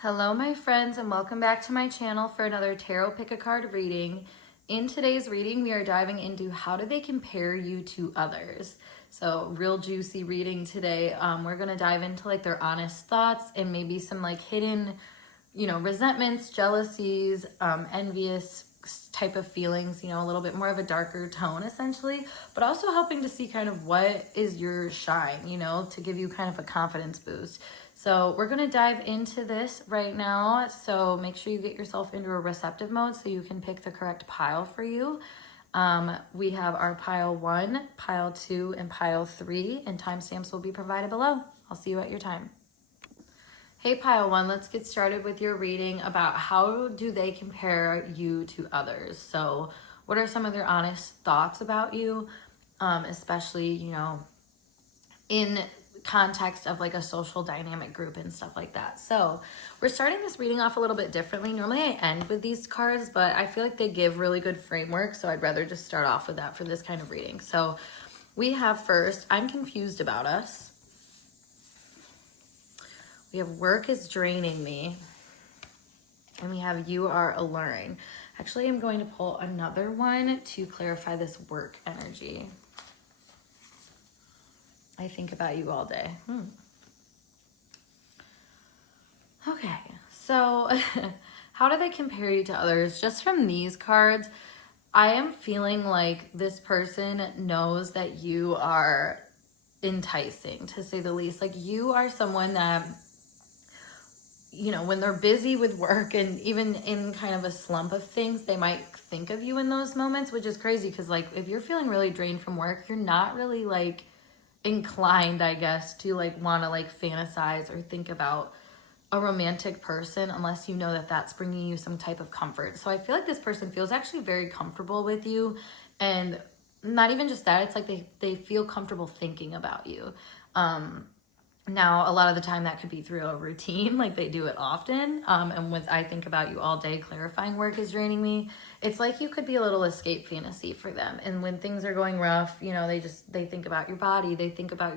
Hello my friends, and welcome back to my channel for another tarot pick a card reading. In today's reading we are diving into how do they compare you to others. So real juicy reading today. We're going to dive into like their honest thoughts and maybe some like hidden resentments, jealousies, envious type of feelings, a little bit more of a darker tone essentially, but also helping to see kind of what is your shine, to give you kind of a confidence boost. So we're going to dive into this right now. So make sure you get yourself into a receptive mode so you can pick the correct pile for you. We have our pile 1, pile 2, and pile 3, and timestamps will be provided below. I'll see you at your time. Hey pile 1, let's get started with your reading about how do they compare you to others. So what are some of their honest thoughts about you, especially, in context of like a social dynamic group and stuff like that. So we're starting this reading off a little bit differently. Normally I end with these cards, but I feel like they give really good framework, so I'd rather just start off with that for this kind of reading. So we have first, I'm confused about us. We have work is draining me. And we have you are alluring. Actually, I'm going to pull another one to clarify this work energy. I think about you all day. Okay, so how do they compare you to others? Just from these cards, I am feeling like this person knows that you are enticing, to say the least. Like you are someone that, when they're busy with work and even in kind of a slump of things, they might think of you in those moments, which is crazy because like if you're feeling really drained from work, you're not really like inclined, I guess, to like want to like fantasize or think about a romantic person unless you know that that's bringing you some type of comfort. So I feel like this person feels actually very comfortable with you, and not even just that, it's like they feel comfortable thinking about you. Now, a lot of the time that could be through a routine, like they do it often. And with I think about you all day, clarifying work is draining me. It's like you could be a little escape fantasy for them. And when things are going rough, they think about your body. They think about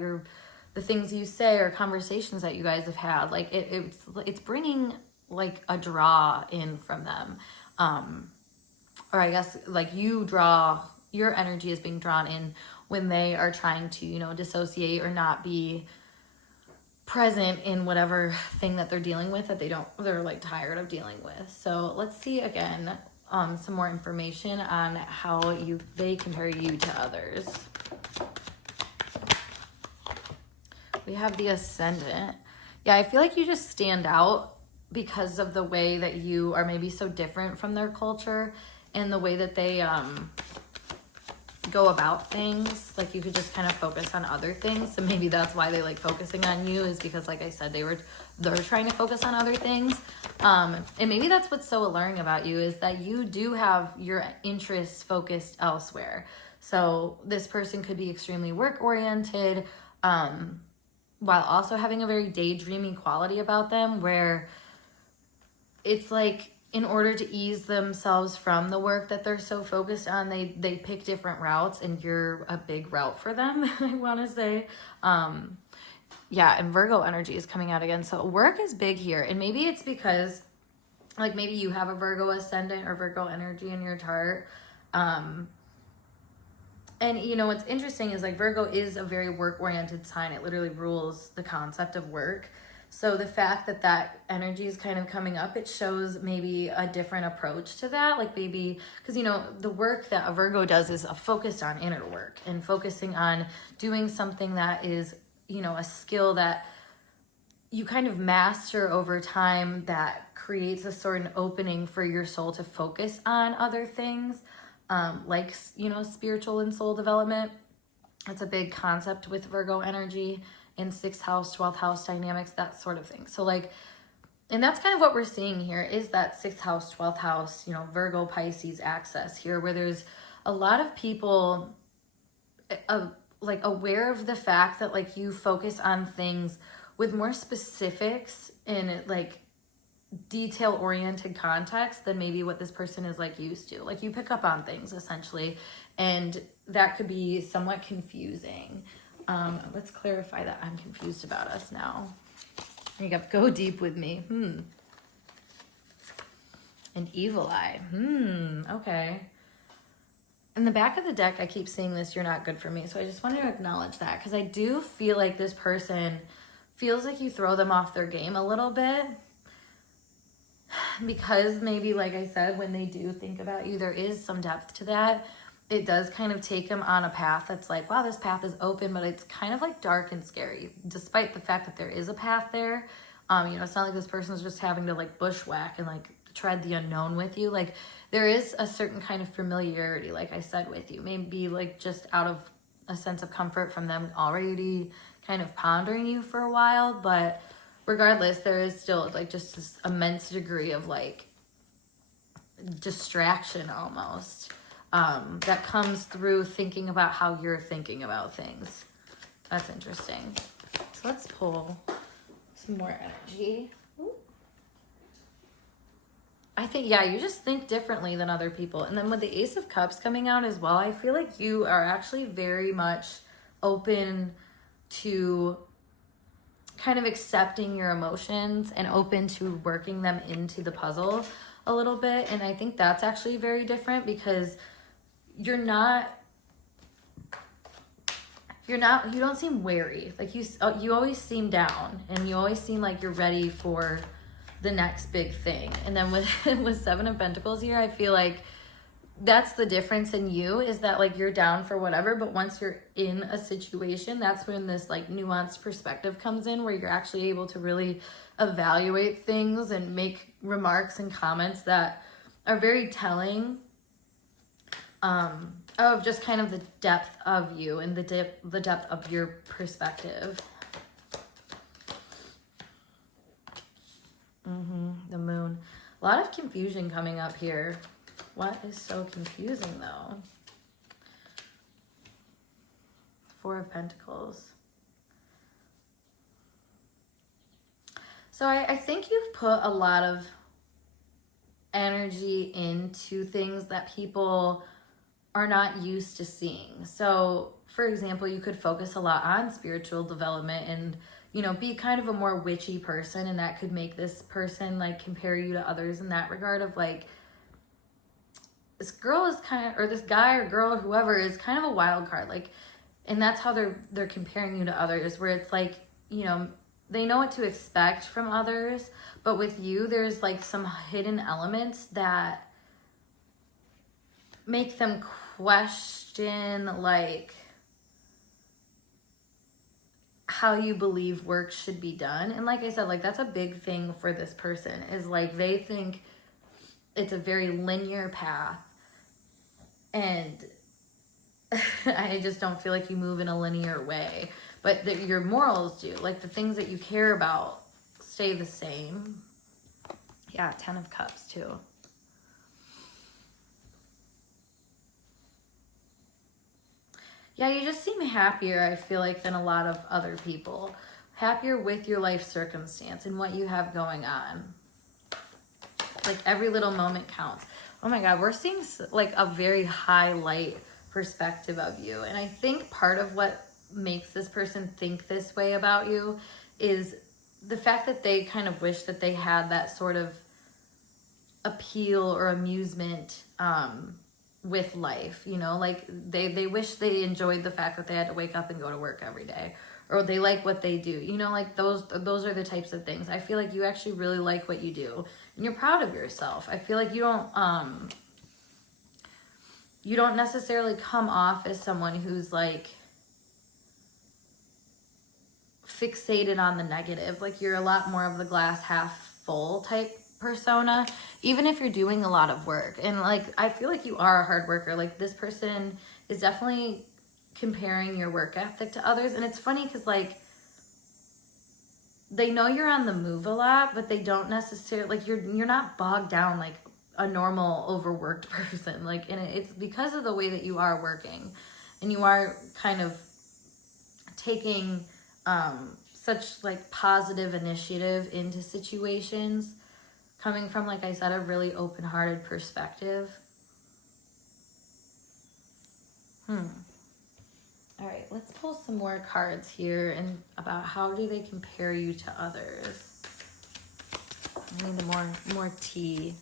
the things you say or conversations that you guys have had. Like it's bringing like a draw in from them. Or I guess like your energy is being drawn in when they are trying to, dissociate or not be present in whatever thing that they're dealing with that they're like tired of dealing with. So let's see again some more information on how they compare you to others. We have the Ascendant. Yeah, I feel like you just stand out because of the way that you are maybe so different from their culture and the way that they go about things. Like you could just kind of focus on other things, so maybe that's why they like focusing on you, is because like I said, they're trying to focus on other things, and maybe that's what's so alluring about you, is that you do have your interests focused elsewhere. So this person could be extremely work oriented, while also having a very daydreaming quality about them, where it's like in order to ease themselves from the work that they're so focused on, they pick different routes, and you're a big route for them, I want to say. Yeah, and Virgo energy is coming out again. So work is big here, and maybe it's because like maybe you have a Virgo ascendant or Virgo energy in your chart. And what's interesting is like Virgo is a very work-oriented sign. It literally rules the concept of work. So the fact that energy is kind of coming up, it shows maybe a different approach to that. Like maybe, because, the work that a Virgo does is focused on inner work and focusing on doing something that is, a skill that you kind of master over time that creates a sort of opening for your soul to focus on other things, like, spiritual and soul development. That's a big concept with Virgo energy. In 6th house, 12th house dynamics, that sort of thing. So like, and that's kind of what we're seeing here, is that 6th house, 12th house, Virgo, Pisces axis here, where there's a lot of people like aware of the fact that like you focus on things with more specifics in like detail oriented context than maybe what this person is like used to. Like you pick up on things essentially, and that could be somewhat confusing. Let's clarify that I'm confused about us now. You got to go deep with me. An evil eye. Okay. In the back of the deck, I keep seeing this, you're not good for me. So I just wanted to acknowledge that because I do feel like this person feels like you throw them off their game a little bit. Because maybe, like I said, when they do think about you, there is some depth to that. It does kind of take them on a path that's like, wow, this path is open, but it's kind of like dark and scary, despite the fact that there is a path there. It's not like this person's just having to like bushwhack and like tread the unknown with you. Like there is a certain kind of familiarity, like I said, with you. Maybe like just out of a sense of comfort from them already kind of pondering you for a while, but regardless, there is still like just this immense degree of like distraction almost that comes through thinking about how you're thinking about things. That's interesting. So let's pull some more energy. I think, yeah, you just think differently than other people. And then with the Ace of Cups coming out as well, I feel like you are actually very much open to kind of accepting your emotions and open to working them into the puzzle a little bit. And I think that's actually very different because you don't seem wary. Like you always seem down and you always seem like you're ready for the next big thing. And then with Seven of Pentacles here, I feel like that's the difference in you, is that like you're down for whatever, but once you're in a situation, that's when this like nuanced perspective comes in, where you're actually able to really evaluate things and make remarks and comments that are very telling of just kind of the depth of you and the depth of your perspective. The Moon. A lot of confusion coming up here. What is so confusing though? Four of Pentacles. So I think you've put a lot of energy into things that people are not used to seeing. So for example, you could focus a lot on spiritual development and, be kind of a more witchy person, and that could make this person like compare you to others in that regard of like, this girl is kind of, or this guy or girl, whoever, is kind of a wild card. Like, and that's how they're comparing you to others, where it's like, they know what to expect from others, but with you, there's like some hidden elements that make them question like how you believe work should be done. And like I said, like that's a big thing for this person, is like they think it's a very linear path, and I just don't feel like you move in a linear way, but your morals do. Like the things that you care about stay the same. Yeah, 10 of Cups too. Yeah, you just seem happier, I feel like, than a lot of other people. Happier with your life circumstance and what you have going on. Like every little moment counts. Oh my God, we're seeing like a very high light perspective of you. And I think part of what makes this person think this way about you is the fact that they kind of wish that they had that sort of appeal or amusement with life, like they wish they enjoyed the fact that they had to wake up and go to work every day, or they like what they do, like those are the types of things. I feel like you actually really like what you do and you're proud of yourself. I feel like you don't necessarily come off as someone who's like fixated on the negative. Like you're a lot more of the glass half full type persona, even if you're doing a lot of work. And like I feel like you are a hard worker. Like this person is definitely comparing your work ethic to others. And it's funny because like they know you're on the move a lot, but they don't necessarily, like you're not bogged down like a normal overworked person. Like, and it's because of the way that you are working and you are kind of taking such like positive initiative into situations, coming from, like I said, a really open-hearted perspective. All right, let's pull some more cards here and about how do they compare you to others. I need more tea.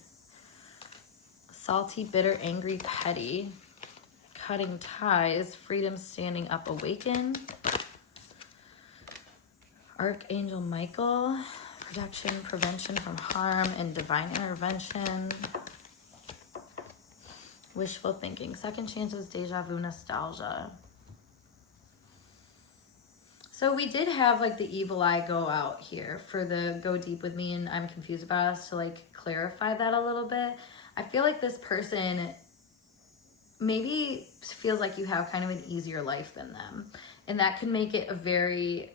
Salty, bitter, angry, petty. Cutting ties, freedom, standing up, awaken. Archangel Michael, protection, prevention from harm, and divine intervention. Wishful thinking, second chances, deja vu, nostalgia. So we did have like the evil eye go out here for the go deep with me and I'm confused about us to like clarify that a little bit. I feel like this person maybe feels like you have kind of an easier life than them. And that can make it a very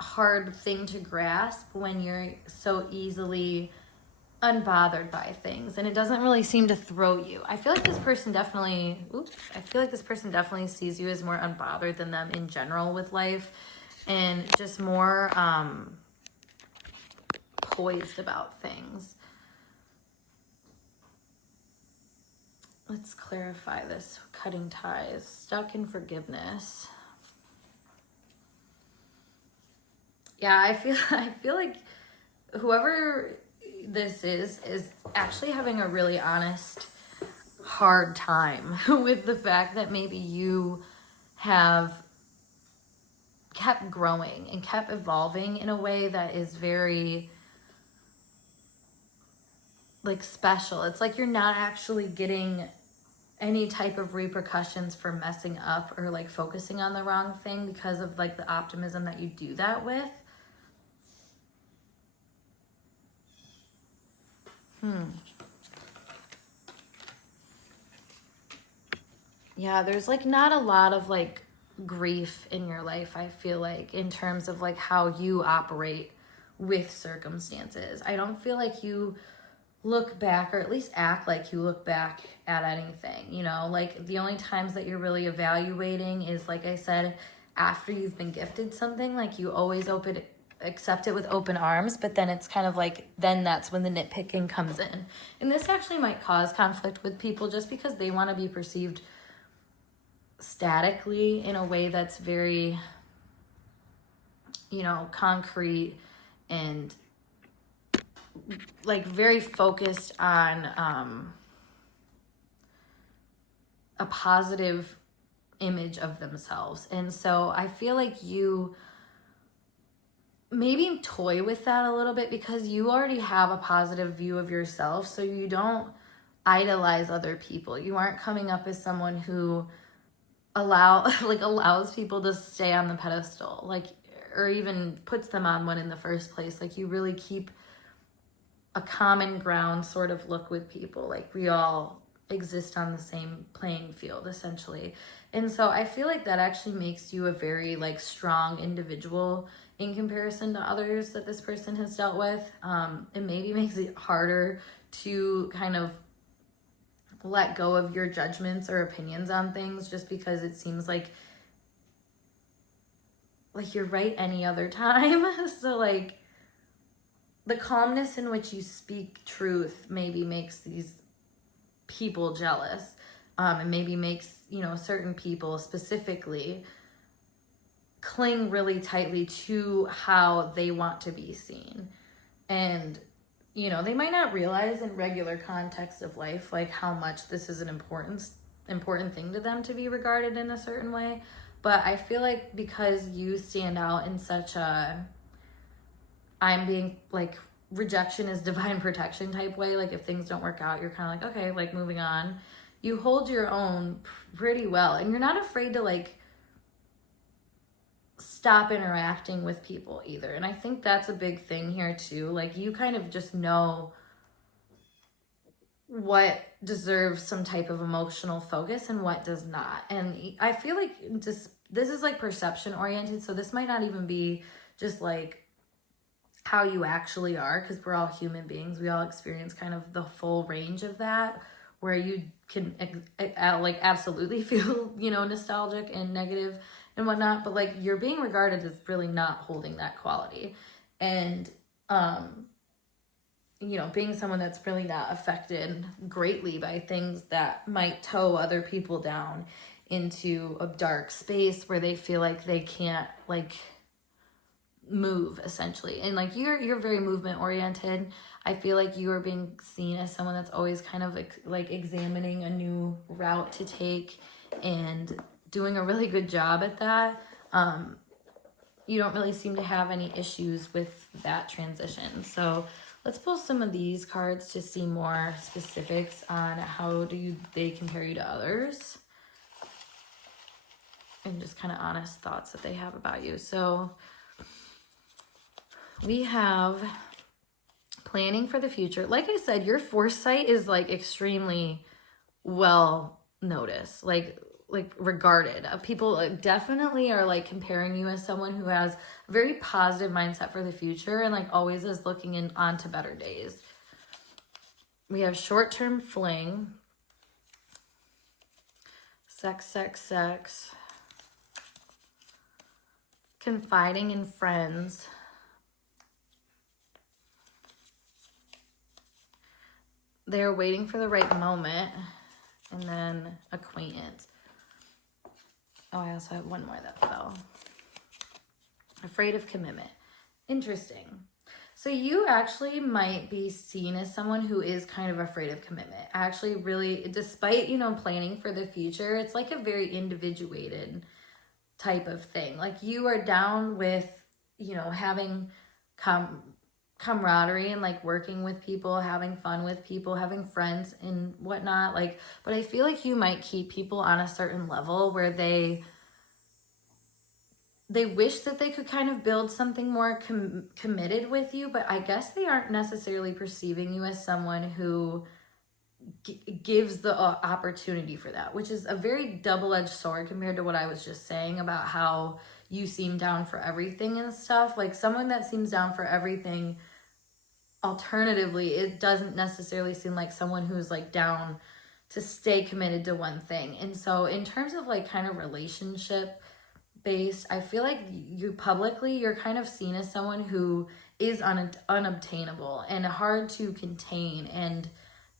hard thing to grasp when you're so easily unbothered by things and it doesn't really seem to throw you. I feel like this person definitely sees you as more unbothered than them in general with life and just more poised about things. Let's clarify this. Cutting ties, stuck in forgiveness. Yeah, I feel like whoever this is actually having a really honest, hard time with the fact that maybe you have kept growing and kept evolving in a way that is very like special. It's like you're not actually getting any type of repercussions for messing up or like focusing on the wrong thing because of like the optimism that you do that with. Yeah, there's like not a lot of like grief in your life, I feel like, in terms of like how you operate with circumstances. I don't feel like you look back, or at least act like you look back at anything, you know? Like the only times that you're really evaluating is, like I said, after you've been gifted something, like you always accept it with open arms, but then it's kind of like, then that's when the nitpicking comes in. And this actually might cause conflict with people just because they want to be perceived statically in a way that's very, you know, concrete and like very focused on a positive image of themselves. And so I feel like you maybe toy with that a little bit because you already have a positive view of yourself, so you don't idolize other people. You aren't coming up as someone who allows people to stay on the pedestal, like, or even puts them on one in the first place. Like you really keep a common ground sort of look with people, like we all exist on the same playing field essentially. And so I feel like that actually makes you a very like strong individual in comparison to others that this person has dealt with. It maybe makes it harder to kind of let go of your judgments or opinions on things just because it seems like you're right any other time. So like the calmness in which you speak truth maybe makes these people jealous, and maybe makes, you know, certain people specifically cling really tightly to how they want to be seen. And, you know, they might not realize in regular context of life, like how much this is an important thing to them to be regarded in a certain way. But I feel like because you stand out in such a, I'm being like, rejection is divine protection type way, like if things don't work out, you're kind of like, okay, like moving on. You hold your own pretty well, and you're not afraid to like stop interacting with people either. And I think that's a big thing here too. Like you kind of just know what deserves some type of emotional focus and what does not. And I feel like just this is like perception oriented, so this might not even be just like how you actually are, because we're all human beings. We all experience kind of the full range of that, where you can like absolutely feel, you know, nostalgic and negative and whatnot, but like you're being regarded as really not holding that quality. And you know, being someone that's really not affected greatly by things that might tow other people down into a dark space where they feel like they can't like move essentially. And like you're very movement oriented. I feel like you are being seen as someone that's always kind of like examining a new route to take and doing a really good job at that. You don't really seem to have any issues with that transition. So let's pull some of these cards to see more specifics on how they compare you to others. And just kind of honest thoughts that they have about you. So we have planning for the future. Like I said, your foresight is like extremely well noticed, like regarded. People definitely are like comparing you as someone who has a very positive mindset for the future and like always is looking on to better days. We have short-term fling, sex, confiding in friends, they're waiting for the right moment, and then acquaintance. Oh, I also have one more that fell. Afraid of commitment. Interesting. So you actually might be seen as someone who is kind of afraid of commitment. Actually, really, despite, planning for the future, it's like a very individuated type of thing. Like you are down with, having camaraderie and like working with people, having fun with people, having friends and whatnot. But I feel like you might keep people on a certain level where they wish that they could kind of build something more committed with you, but I guess they aren't necessarily perceiving you as someone who gives the opportunity for that, which is a very double-edged sword compared to what I was just saying about how you seem down for everything and stuff. Like someone that seems down for everything, alternatively, it doesn't necessarily seem like someone who's like down to stay committed to one thing. And so in terms of like kind of relationship based, I feel like you're kind of seen as someone who is unobtainable and hard to contain. And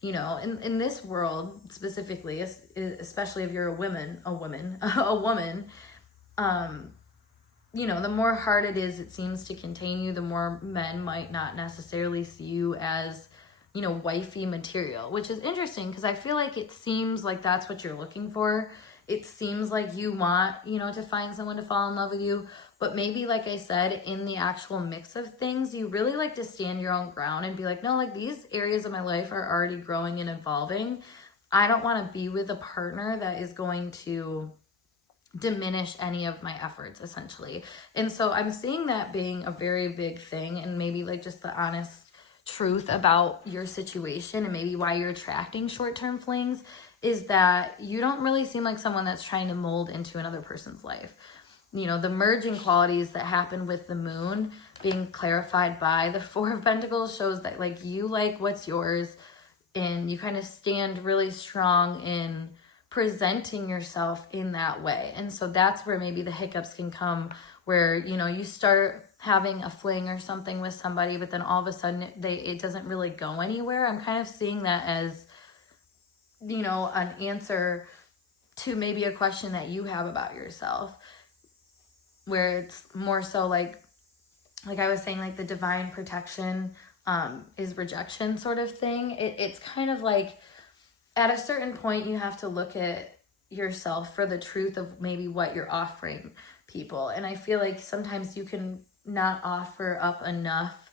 in this world specifically, especially if you're a woman, the more hard it is, it seems, to contain you, the more men might not necessarily see you as, wifey material, which is interesting because I feel like it seems like that's what you're looking for. It seems like you want, to find someone to fall in love with you, but maybe, like I said, in the actual mix of things, you really like to stand your own ground and be like, no, like these areas of my life are already growing and evolving. I don't want to be with a partner that is going to diminish any of my efforts, essentially. And so I'm seeing that being a very big thing, and maybe like just the honest truth about your situation and maybe why you're attracting short-term flings is that you don't really seem like someone that's trying to mold into another person's life. The merging qualities that happen with the moon being clarified by the Four of Pentacles shows that like you like what's yours, and you kind of stand really strong in presenting yourself in that way. And so that's where maybe the hiccups can come, where you start having a fling or something with somebody, but then all of a sudden it doesn't really go anywhere. I'm kind of seeing that as an answer to maybe a question that you have about yourself, where it's more so like I was saying, like the divine protection is rejection sort of thing. It's kind of like at a certain point you have to look at yourself for the truth of maybe what you're offering people. And I feel like sometimes you can not offer up enough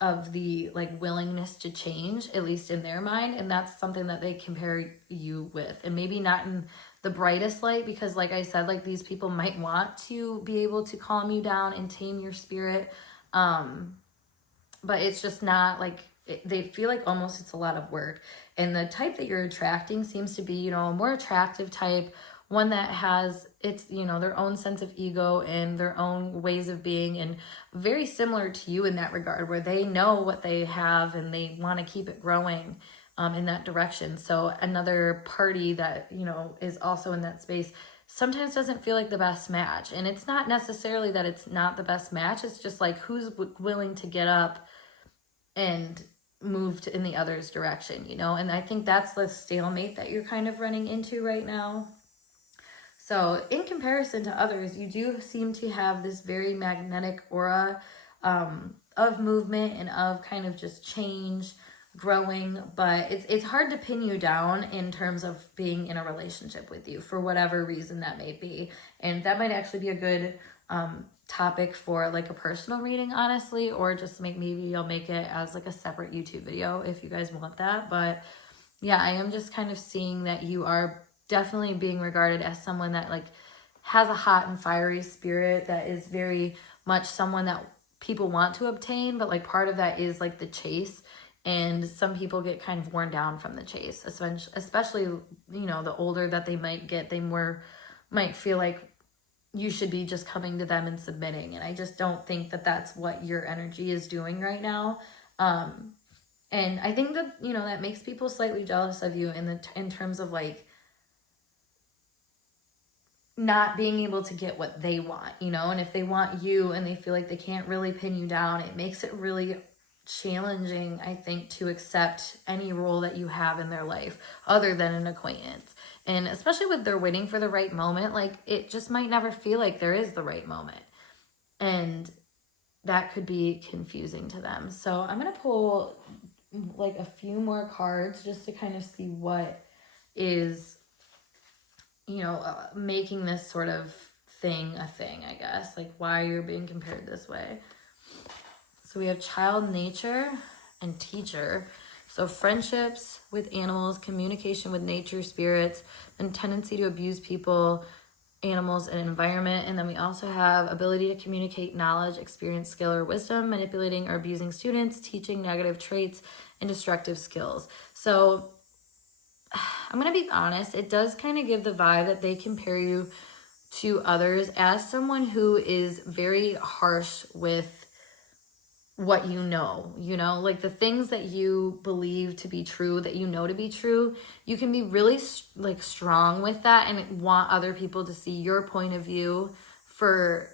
of the like willingness to change, at least in their mind. And that's something that they compare you with, and maybe not in the brightest light, because like I said, like these people might want to be able to calm you down and tame your spirit. But it's just not like, they feel like almost it's a lot of work. And the type that you're attracting seems to be, a more attractive type, one that has their own sense of ego and their own ways of being, and very similar to you in that regard, where they know what they have and they want to keep it growing in that direction. So another party that, is also in that space sometimes doesn't feel like the best match. And it's not necessarily that it's not the best match. It's just like who's willing to get up and moved in the other's direction, And I think that's the stalemate that you're kind of running into right now. So in comparison to others, you do seem to have this very magnetic aura of movement and of kind of just change, growing, but it's hard to pin you down in terms of being in a relationship with you for whatever reason that may be. And that might actually be a good topic for like a personal reading, honestly, or just maybe I'll make it as like a separate YouTube video if you guys want that. But yeah, I am just kind of seeing that you are definitely being regarded as someone that like has a hot and fiery spirit, that is very much someone that people want to obtain, but like part of that is like the chase. And some people get kind of worn down from the chase, especially, you know, the older that they might get, they might feel like you should be just coming to them and submitting. And I just don't think that that's what your energy is doing right now. And I think that, you know, that makes people slightly jealous of you in terms of like not being able to get what they want, you know. And if they want you and they feel like they can't really pin you down, it makes it really challenging, I think, to accept any role that you have in their life other than an acquaintance. And especially with they're waiting for the right moment, like it just might never feel like there is the right moment. And that could be confusing to them. So I'm going to pull like a few more cards just to kind of see what is, you know, making this sort of thing a thing, I guess. Like why you're being compared this way. So we have child nature and teacher. So friendships with animals, communication with nature, spirits, and tendency to abuse people, animals, and environment. And then we also have ability to communicate knowledge, experience, skill, or wisdom, manipulating or abusing students, teaching negative traits, and destructive skills. So I'm going to be honest, it does kind of give the vibe that they compare you to others as someone who is very harsh with what you know, like the things that you believe to be true, that you know to be true, you can be really like strong with that and want other people to see your point of view for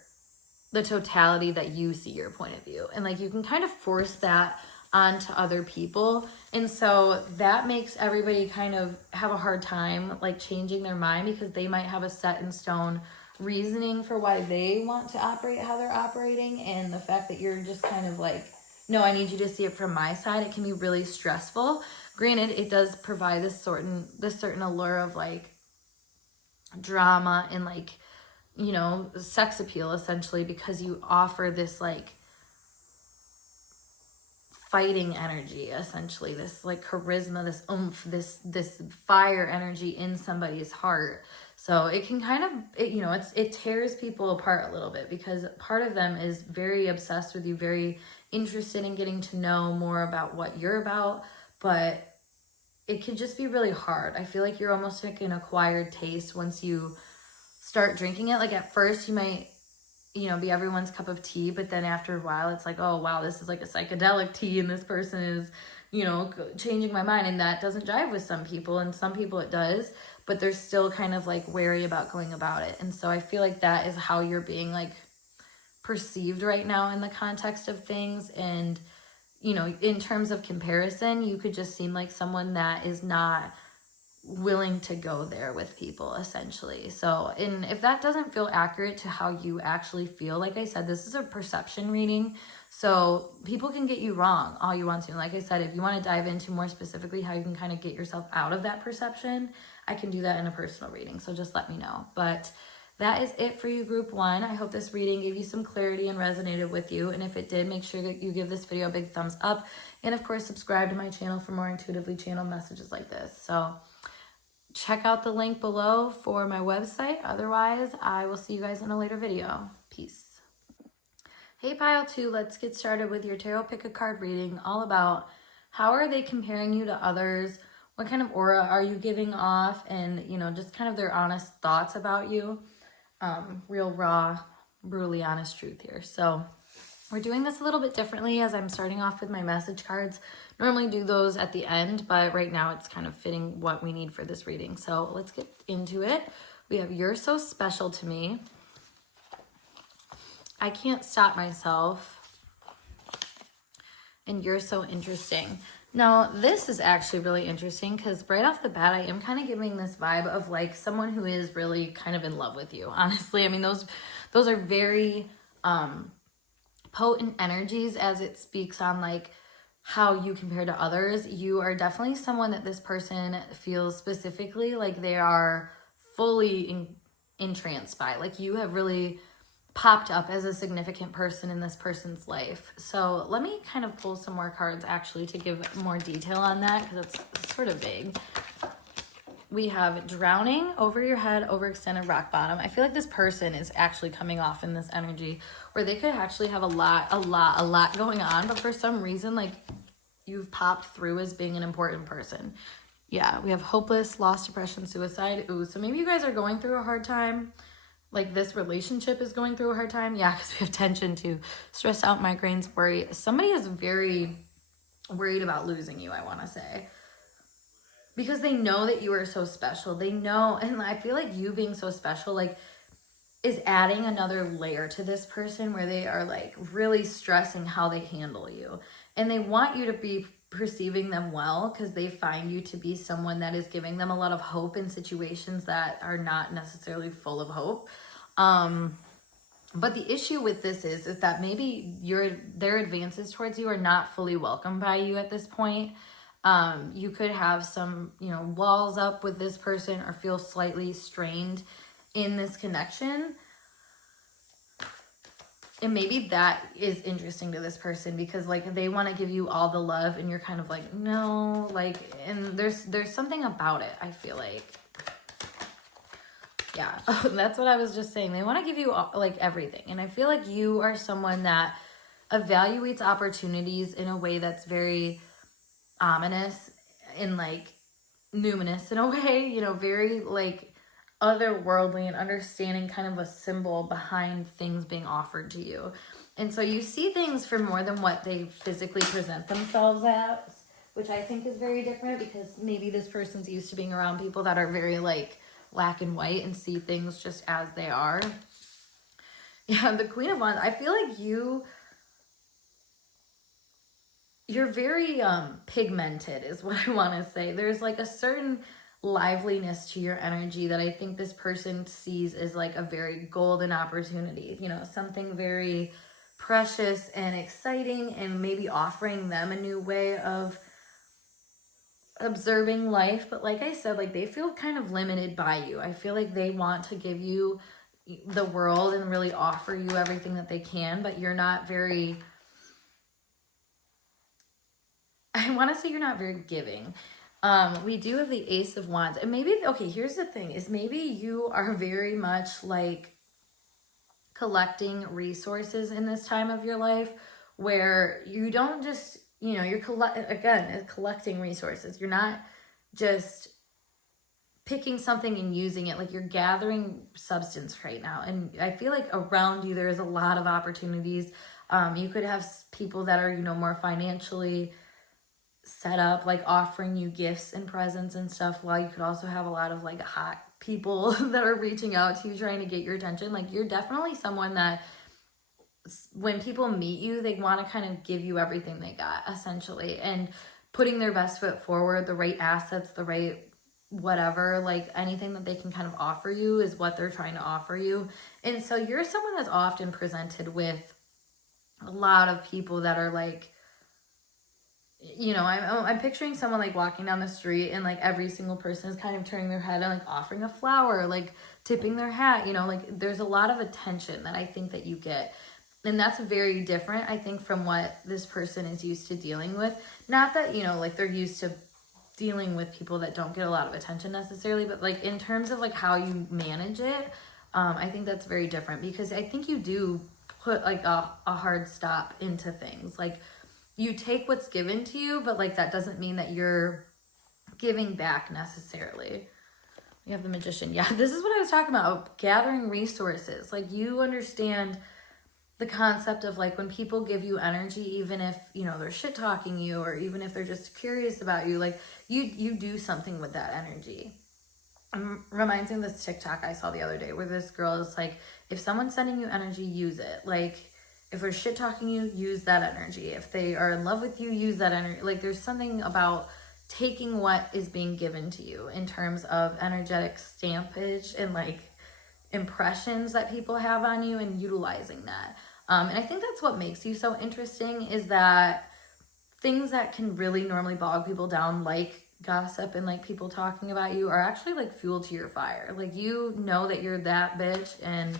the totality that you see your point of view. And like you can kind of force that onto other people. And so that makes everybody kind of have a hard time like changing their mind, because they might have a set in stone reasoning for why they want to operate how they're operating. And the fact that you're just kind of like, no, I need you to see it from my side, it can be really stressful. Granted, it does provide this certain allure of like drama and like, you know, sex appeal essentially, because you offer this like fighting energy, essentially, this like charisma, this oomph, this fire energy in somebody's heart. So it can kind of, it tears people apart a little bit, because part of them is very obsessed with you, very interested in getting to know more about what you're about, but it can just be really hard. I feel like you're almost like an acquired taste once you start drinking it. Like at first you might, be everyone's cup of tea, but then after a while it's like, oh wow, this is like a psychedelic tea and this person is, changing my mind. And that doesn't jive with some people, and some people it does, but they're still kind of like wary about going about it. And so I feel like that is how you're being like perceived right now in the context of things. And, in terms of comparison, you could just seem like someone that is not willing to go there with people, essentially. So, and if that doesn't feel accurate to how you actually feel, like I said, this is a perception reading, so people can get you wrong all you want to. And like I said, if you want to dive into more specifically how you can kind of get yourself out of that perception, I can do that in a personal reading, so just let me know. But that is it for you, group one. I hope this reading gave you some clarity and resonated with you. And if it did, make sure that you give this video a big thumbs up, and of course subscribe to my channel for more intuitively channeled messages like this. So check out the link below for my website. Otherwise, I will see you guys in a later video. Peace. Hey, Pile 2, let's get started with your Tarot Pick a Card reading, all about how are they comparing you to others, what kind of aura are you giving off, and, just kind of their honest thoughts about you. Real raw, brutally honest truth here. So we're doing this a little bit differently, as I'm starting off with my message cards. Normally do those at the end, but right now it's kind of fitting what we need for this reading. So let's get into it. We have You're So Special to Me. I Can't Stop Myself. and you're so interesting. Now, this is actually really interesting because right off the bat, I am kind of giving this vibe of like someone who is really kind of in love with you, honestly. I mean, those are very potent energies as it speaks on like how you compare to others. You are definitely someone that this person feels specifically like they are fully entranced by. Like you have really popped up as a significant person in this person's life. So let me kind of pull some more cards actually to give more detail on that because it's sort of vague. We have drowning, over your head, overextended, rock bottom. I feel like this person is actually coming off in this energy where they could actually have a lot going on, but for some reason, like you've popped through as being an important person. Yeah, we have hopeless, lost, depression, suicide. Ooh, so maybe you guys are going through a hard time. Like this relationship is going through a hard time. Yeah, because we have tension too. Stressed out, migraines, worry. Somebody is very worried about losing you, I want to say. Because they know that you are so special. They know, and I feel like you being so special, like, is adding another layer to this person where they are, like, really stressing how they handle you. And they want you to be perceiving them well because they find you to be someone that is giving them a lot of hope in situations that are not necessarily full of hope. But the issue with this is that maybe their advances towards you are not fully welcomed by you at this point. You could have some, walls up with this person or feel slightly strained in this connection. And maybe that is interesting to this person because like they want to give you all the love and you're kind of like, no, like, and there's something about it. I feel like, yeah, that's what I was just saying. They want to give you like everything. And I feel like you are someone that evaluates opportunities in a way that's very ominous and like numinous in a way, very like otherworldly and understanding kind of a symbol behind things being offered to you. And so you see things for more than what they physically present themselves as, which I think is very different because maybe this person's used to being around people that are very like black and white and see things just as they are. Yeah, the Queen of Wands, I feel like you're very pigmented is what I want to say. There's like a certain liveliness to your energy that I think this person sees as like a very golden opportunity, something very precious and exciting and maybe offering them a new way of observing life. But like I said, like they feel kind of limited by you. I feel like they want to give you the world and really offer you everything that they can, but you're not very, I want to say you're not very giving. We do have the Ace of Wands. And maybe, okay, here's the thing, is maybe you are very much like collecting resources in this time of your life where you don't just, you're collecting resources. You're not just picking something and using it. Like you're gathering substance right now. And I feel like around you, there is a lot of opportunities. You could have people that are, more financially set up, like offering you gifts and presents and stuff, while you could also have a lot of like hot people that are reaching out to you trying to get your attention. Like you're definitely someone that when people meet you, they want to kind of give you everything they got essentially, and putting their best foot forward, the right assets, the right whatever, like anything that they can kind of offer you is what they're trying to offer you. And so you're someone that's often presented with a lot of people that are like, I'm picturing someone like walking down the street and like every single person is kind of turning their head and like offering a flower, like tipping their hat, like there's a lot of attention that I think that you get. And that's very different, I think, from what this person is used to dealing with. Not that, like they're used to dealing with people that don't get a lot of attention necessarily, but like in terms of like how you manage it, I think that's very different because I think you do put like a hard stop into things. Like you take what's given to you, but like that doesn't mean that you're giving back necessarily. We have the Magician. Yeah, this is what I was talking about, gathering resources. Like you understand the concept of like when people give you energy, even if, they're shit talking you or even if they're just curious about you, like you do something with that energy. Reminds me of this TikTok I saw the other day where this girl is like, if someone's sending you energy, use it. Like, If they're shit talking you, use that energy. If they are in love with you, use that energy. Like, there's something about taking what is being given to you in terms of energetic stampage and like impressions that people have on you, and utilizing that. And I think that's what makes you so interesting, is that things that can really normally bog people down, like gossip and like people talking about you, are actually like fuel to your fire. Like, you know that you're that bitch, and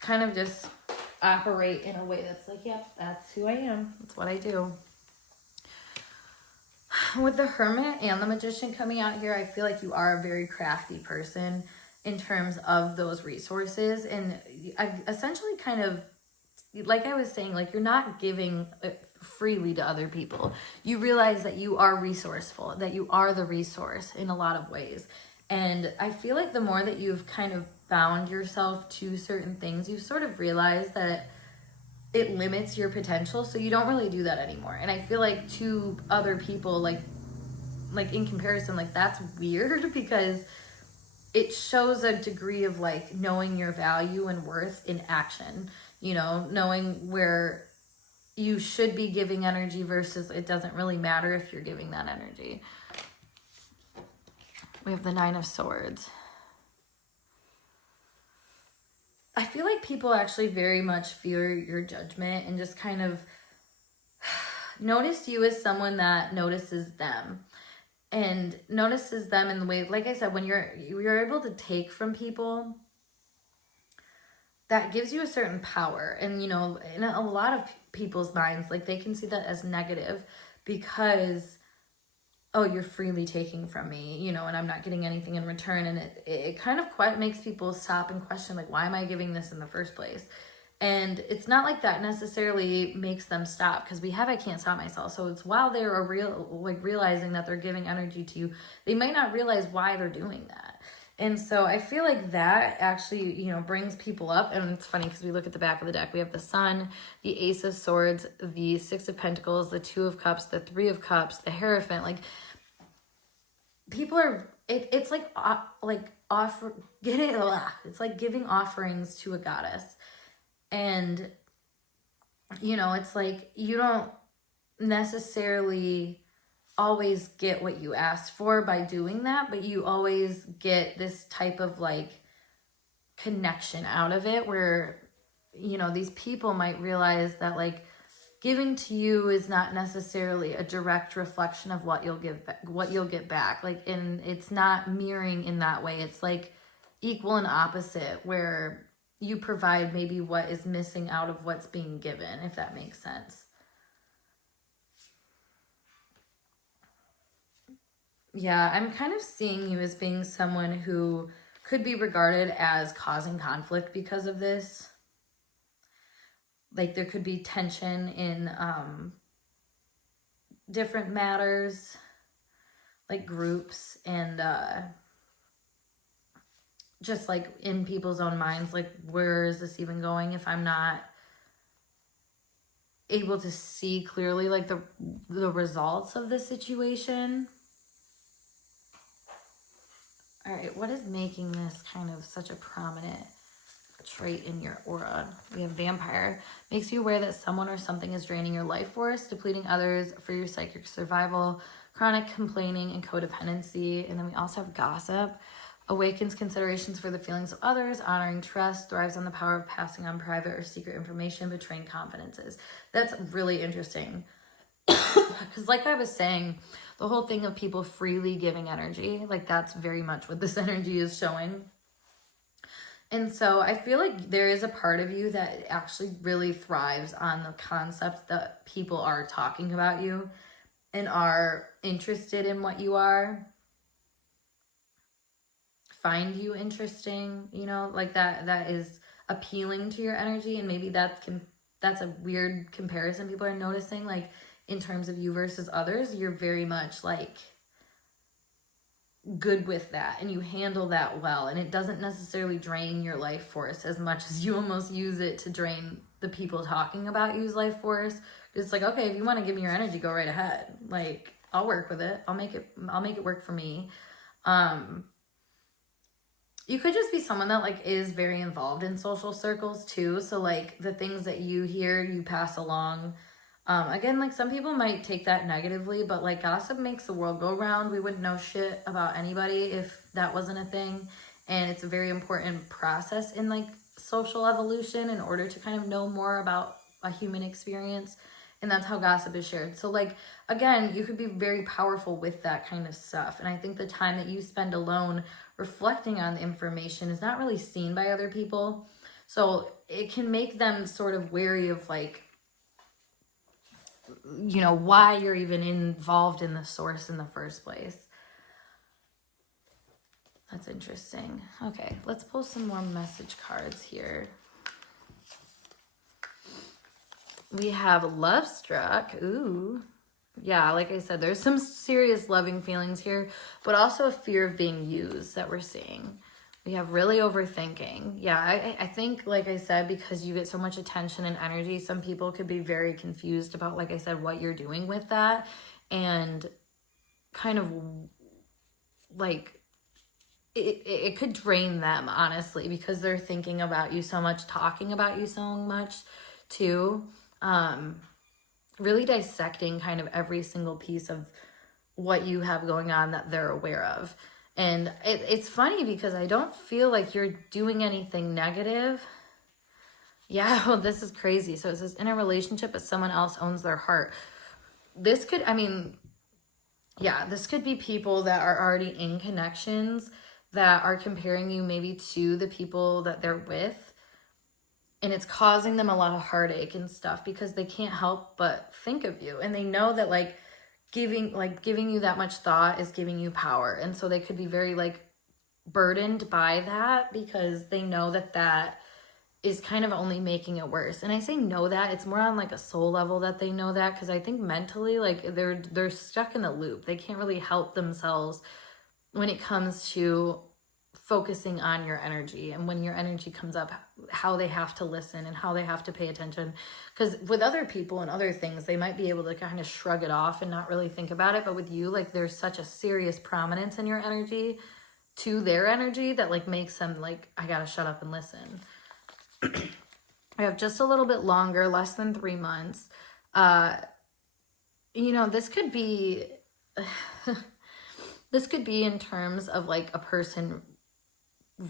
kind of just operate in a way that's like, yep, that's who I am. That's what I do. With the Hermit and the Magician coming out here, I feel like you are a very crafty person in terms of those resources. And I essentially kind of, like I was saying, like, you're not giving freely to other people. You realize that you are resourceful, that you are the resource in a lot of ways. And I feel like the more that you've kind of bound yourself to certain things, you've sort of realized that it limits your potential, so you don't really do that anymore. And I feel like to other people, like in comparison, like, that's weird, because it shows a degree of like knowing your value and worth in action, you know, knowing where you should be giving energy versus it doesn't really matter if you're giving that energy. We have the Nine of Swords. I feel like people actually very much fear your judgment, and just kind of notice you as someone that notices them, and notices them in the way, like I said, when you're able to take from people, that gives you a certain power. And, you know, in a lot of people's minds, like, they can see that as negative, because, oh, you're freely taking from me, you know, and I'm not getting anything in return. And it kind of quite makes people stop and question, like, why am I giving this in the first place? And it's not like that necessarily makes them stop, because we have I can't stop myself. So it's while they're realizing that they're giving energy to you, they might not realize why they're doing that. And so I feel like that actually, you know, brings people up. And it's funny because we look at the back of the deck. We have the Sun, the Ace of Swords, the Six of Pentacles, the Two of Cups, the Three of Cups, the Hierophant. Like, people are, it's like it's like giving offerings to a goddess. And, you know, it's like, you don't necessarily always get what you asked for by doing that, but you always get this type of like connection out of it, where, you know, these people might realize that like giving to you is not necessarily a direct reflection of what you'll get back. Like, and it's not mirroring in that way. It's like equal and opposite, where you provide maybe what is missing out of what's being given, if that makes sense. Yeah, I'm kind of seeing you as being someone who could be regarded as causing conflict because of this. Like, there could be tension in different matters, like groups, and just like in people's own minds, like, where is this even going if I'm not able to see clearly like the results of the situation. All right, what is making this kind of such a prominent trait in your aura? We have Vampire. Makes you aware that someone or something is draining your life force, depleting others for your psychic survival, chronic complaining, and codependency. And then we also have Gossip. Awakens considerations for the feelings of others, honoring trust, thrives on the power of passing on private or secret information, betraying confidences. That's really interesting. Because like I was saying, the whole thing of people freely giving energy, like, that's very much what this energy is showing. And so I feel like there is a part of you that actually really thrives on the concept that people are talking about you and are interested in what you are, find you interesting, you know, like that is appealing to your energy. And maybe that's a weird comparison people are noticing, like, in terms of you versus others. You're very much like good with that, and you handle that well, and it doesn't necessarily drain your life force as much as you almost use it to drain the people talking about you's life force. It's like, okay, if you want to give me your energy, go right ahead. Like, I'll work with it. I'll make it work for me. You could just be someone that like is very involved in social circles too. So like the things that you hear, you pass along. Again, like some people might take that negatively, but like gossip makes the world go round. We wouldn't know shit about anybody if that wasn't a thing. And it's a very important process in like social evolution in order to kind of know more about a human experience. And that's how gossip is shared. So like, again, you could be very powerful with that kind of stuff. And I think the time that you spend alone reflecting on the information is not really seen by other people. So it can make them sort of wary of like, you know, why you're even involved in the source in the first place. That's interesting. Okay, let's pull some more message cards here. We have Love Struck. Ooh. Yeah, like I said, there's some serious loving feelings here, but also a fear of being used that we're seeing. We have really overthinking. Yeah, I think, like I said, because you get so much attention and energy, some people could be very confused about, like I said, what you're doing with that. And kind of like, it could drain them, honestly, because they're thinking about you so much, talking about you so much, too. Really dissecting kind of every single piece of what you have going on that they're aware of. And it's funny because I don't feel like you're doing anything negative. Yeah, well, this is crazy. So it says, in a relationship, but someone else owns their heart. This could, I mean, yeah, this could be people that are already in connections that are comparing you maybe to the people that they're with. And it's causing them a lot of heartache and stuff because they can't help but think of you. And they know that like giving you that much thought is giving you power. And so they could be very like burdened by that because they know that that is kind of only making it worse. And I say know that, it's more on like a soul level that they know that, because I think mentally like they're stuck in the loop. They can't really help themselves when it comes to focusing on your energy, and when your energy comes up, how they have to listen and how they have to pay attention. Because with other people and other things, they might be able to kind of shrug it off and not really think about it. But with you, like there's such a serious prominence in your energy to their energy that like makes them like, I gotta shut up and listen. I have just a little bit longer, less than 3 months. You know, this could be this could be in terms of like a person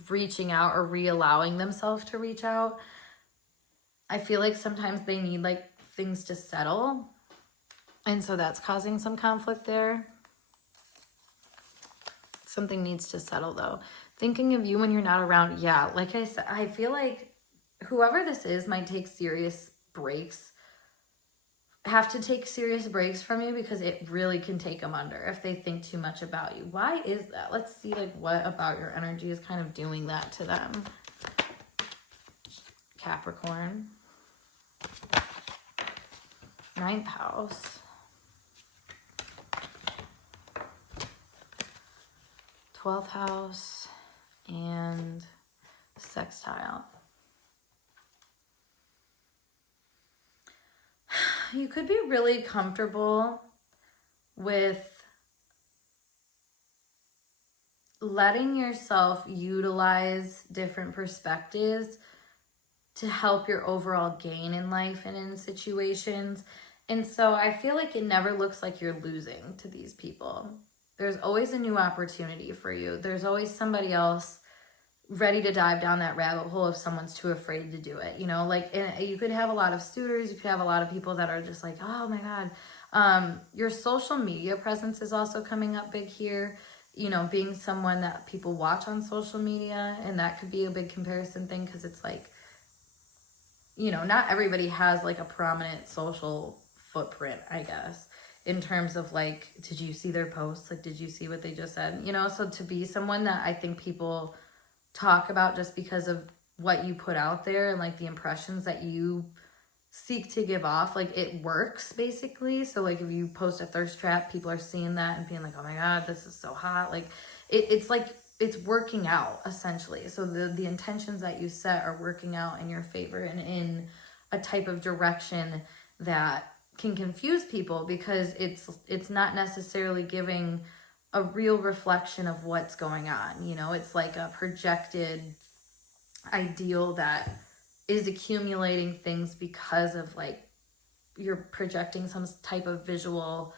reaching out or re-allowing themselves to reach out. I feel like sometimes they need like things to settle, and so that's causing some conflict there. Something needs to settle though. Thinking of you when you're not around. Yeah, like I said, I feel like whoever this is might take serious breaks, have to take serious breaks from you, because it really can take them under if they think too much about you. Why is that? Let's see like what about your energy is kind of doing that to them. Capricorn. 9th house. 12th house and sextile. You could be really comfortable with letting yourself utilize different perspectives to help your overall gain in life and in situations. And so I feel like it never looks like you're losing to these people. There's always a new opportunity for you. There's always somebody else ready to dive down that rabbit hole if someone's too afraid to do it. You know, like you could have a lot of suitors. You could have a lot of people that are just like, oh my God. Your social media presence is also coming up big here. You know, being someone that people watch on social media, and that could be a big comparison thing, because it's like, you know, not everybody has like a prominent social footprint, I guess, in terms of like, did you see their posts? Like, did you see what they just said? You know, so to be someone that I think people talk about just because of what you put out there and like the impressions that you seek to give off, like it works basically. So like if you post a thirst trap, people are seeing that and being like, oh my God, this is so hot. Like it's like, it's working out essentially. So the intentions that you set are working out in your favor and in a type of direction that can confuse people, because it's not necessarily giving a real reflection of what's going on. You know, it's like a projected ideal that is accumulating things because of like you're projecting some type of visual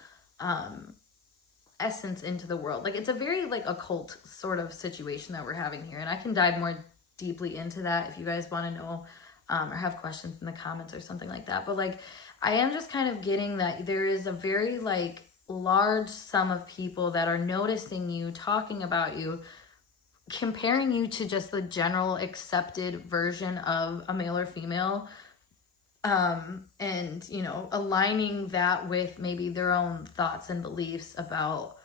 essence into the world. Like it's a very like occult sort of situation that we're having here, and I can dive more deeply into that if you guys want to know or have questions in the comments or something like that. But like I am just kind of getting that there is a very like large sum of people that are noticing you, talking about you, comparing you to just the general accepted version of a male or female, and you know, aligning that with maybe their own thoughts and beliefs about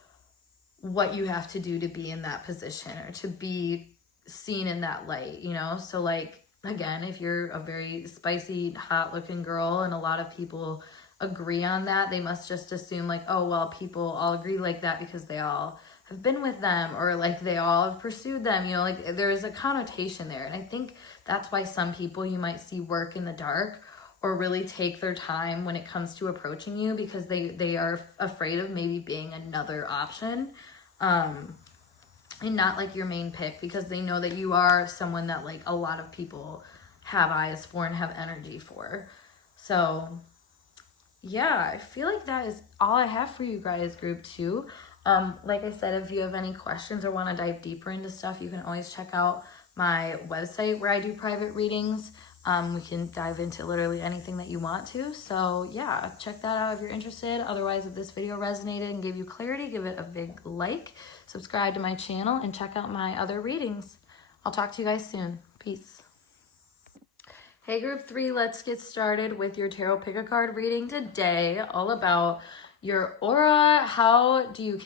what you have to do to be in that position or to be seen in that light, you know. So like again, if you're a very spicy, hot looking girl and a lot of people agree on that, they must just assume like, oh well, people all agree like that because they all have been with them, or like they all have pursued them, you know. Like there's a connotation there, and I think that's why some people you might see work in the dark or really take their time when it comes to approaching you, because they are afraid of maybe being another option, and not like your main pick, because they know that you are someone that like a lot of people have eyes for and have energy for. So yeah, I feel like that is all I have for you guys, group 2. Like I said, if you have any questions or want to dive deeper into stuff, you can always check out my website where I do private readings. We can dive into literally anything that you want to. So yeah, check that out if you're interested. Otherwise, if this video resonated and gave you clarity, give it a big like, subscribe to my channel, and check out my other readings. I'll talk to you guys soon. Peace. Hey group 3, let's get started with your tarot pick a card reading today, all about your aura. How do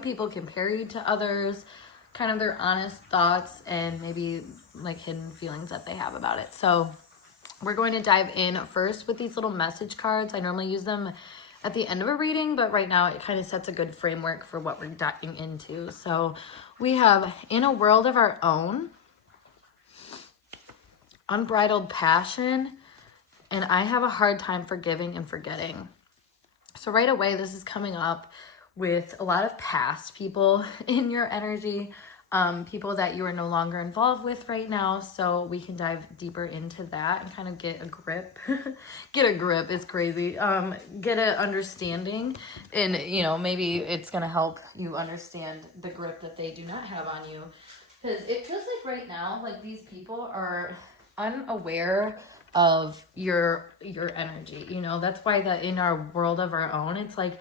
people compare you to others? Kind of their honest thoughts and maybe like hidden feelings that they have about it. So we're going to dive in first with these little message cards. I normally use them at the end of a reading, but right now it kind of sets a good framework for what we're diving into. So we have In a World of Our Own, Unbridled Passion, and I Have a Hard Time Forgiving and Forgetting. So right away, this is coming up with a lot of past people in your energy, people that you are no longer involved with right now. So we can dive deeper into that and kind of get a grip. Get a grip is crazy. Get an understanding, and you know, maybe it's gonna help you understand the grip that they do not have on you, because it feels like right now, like these people are unaware of your energy. You know, that's why that In Our World of Our Own, it's like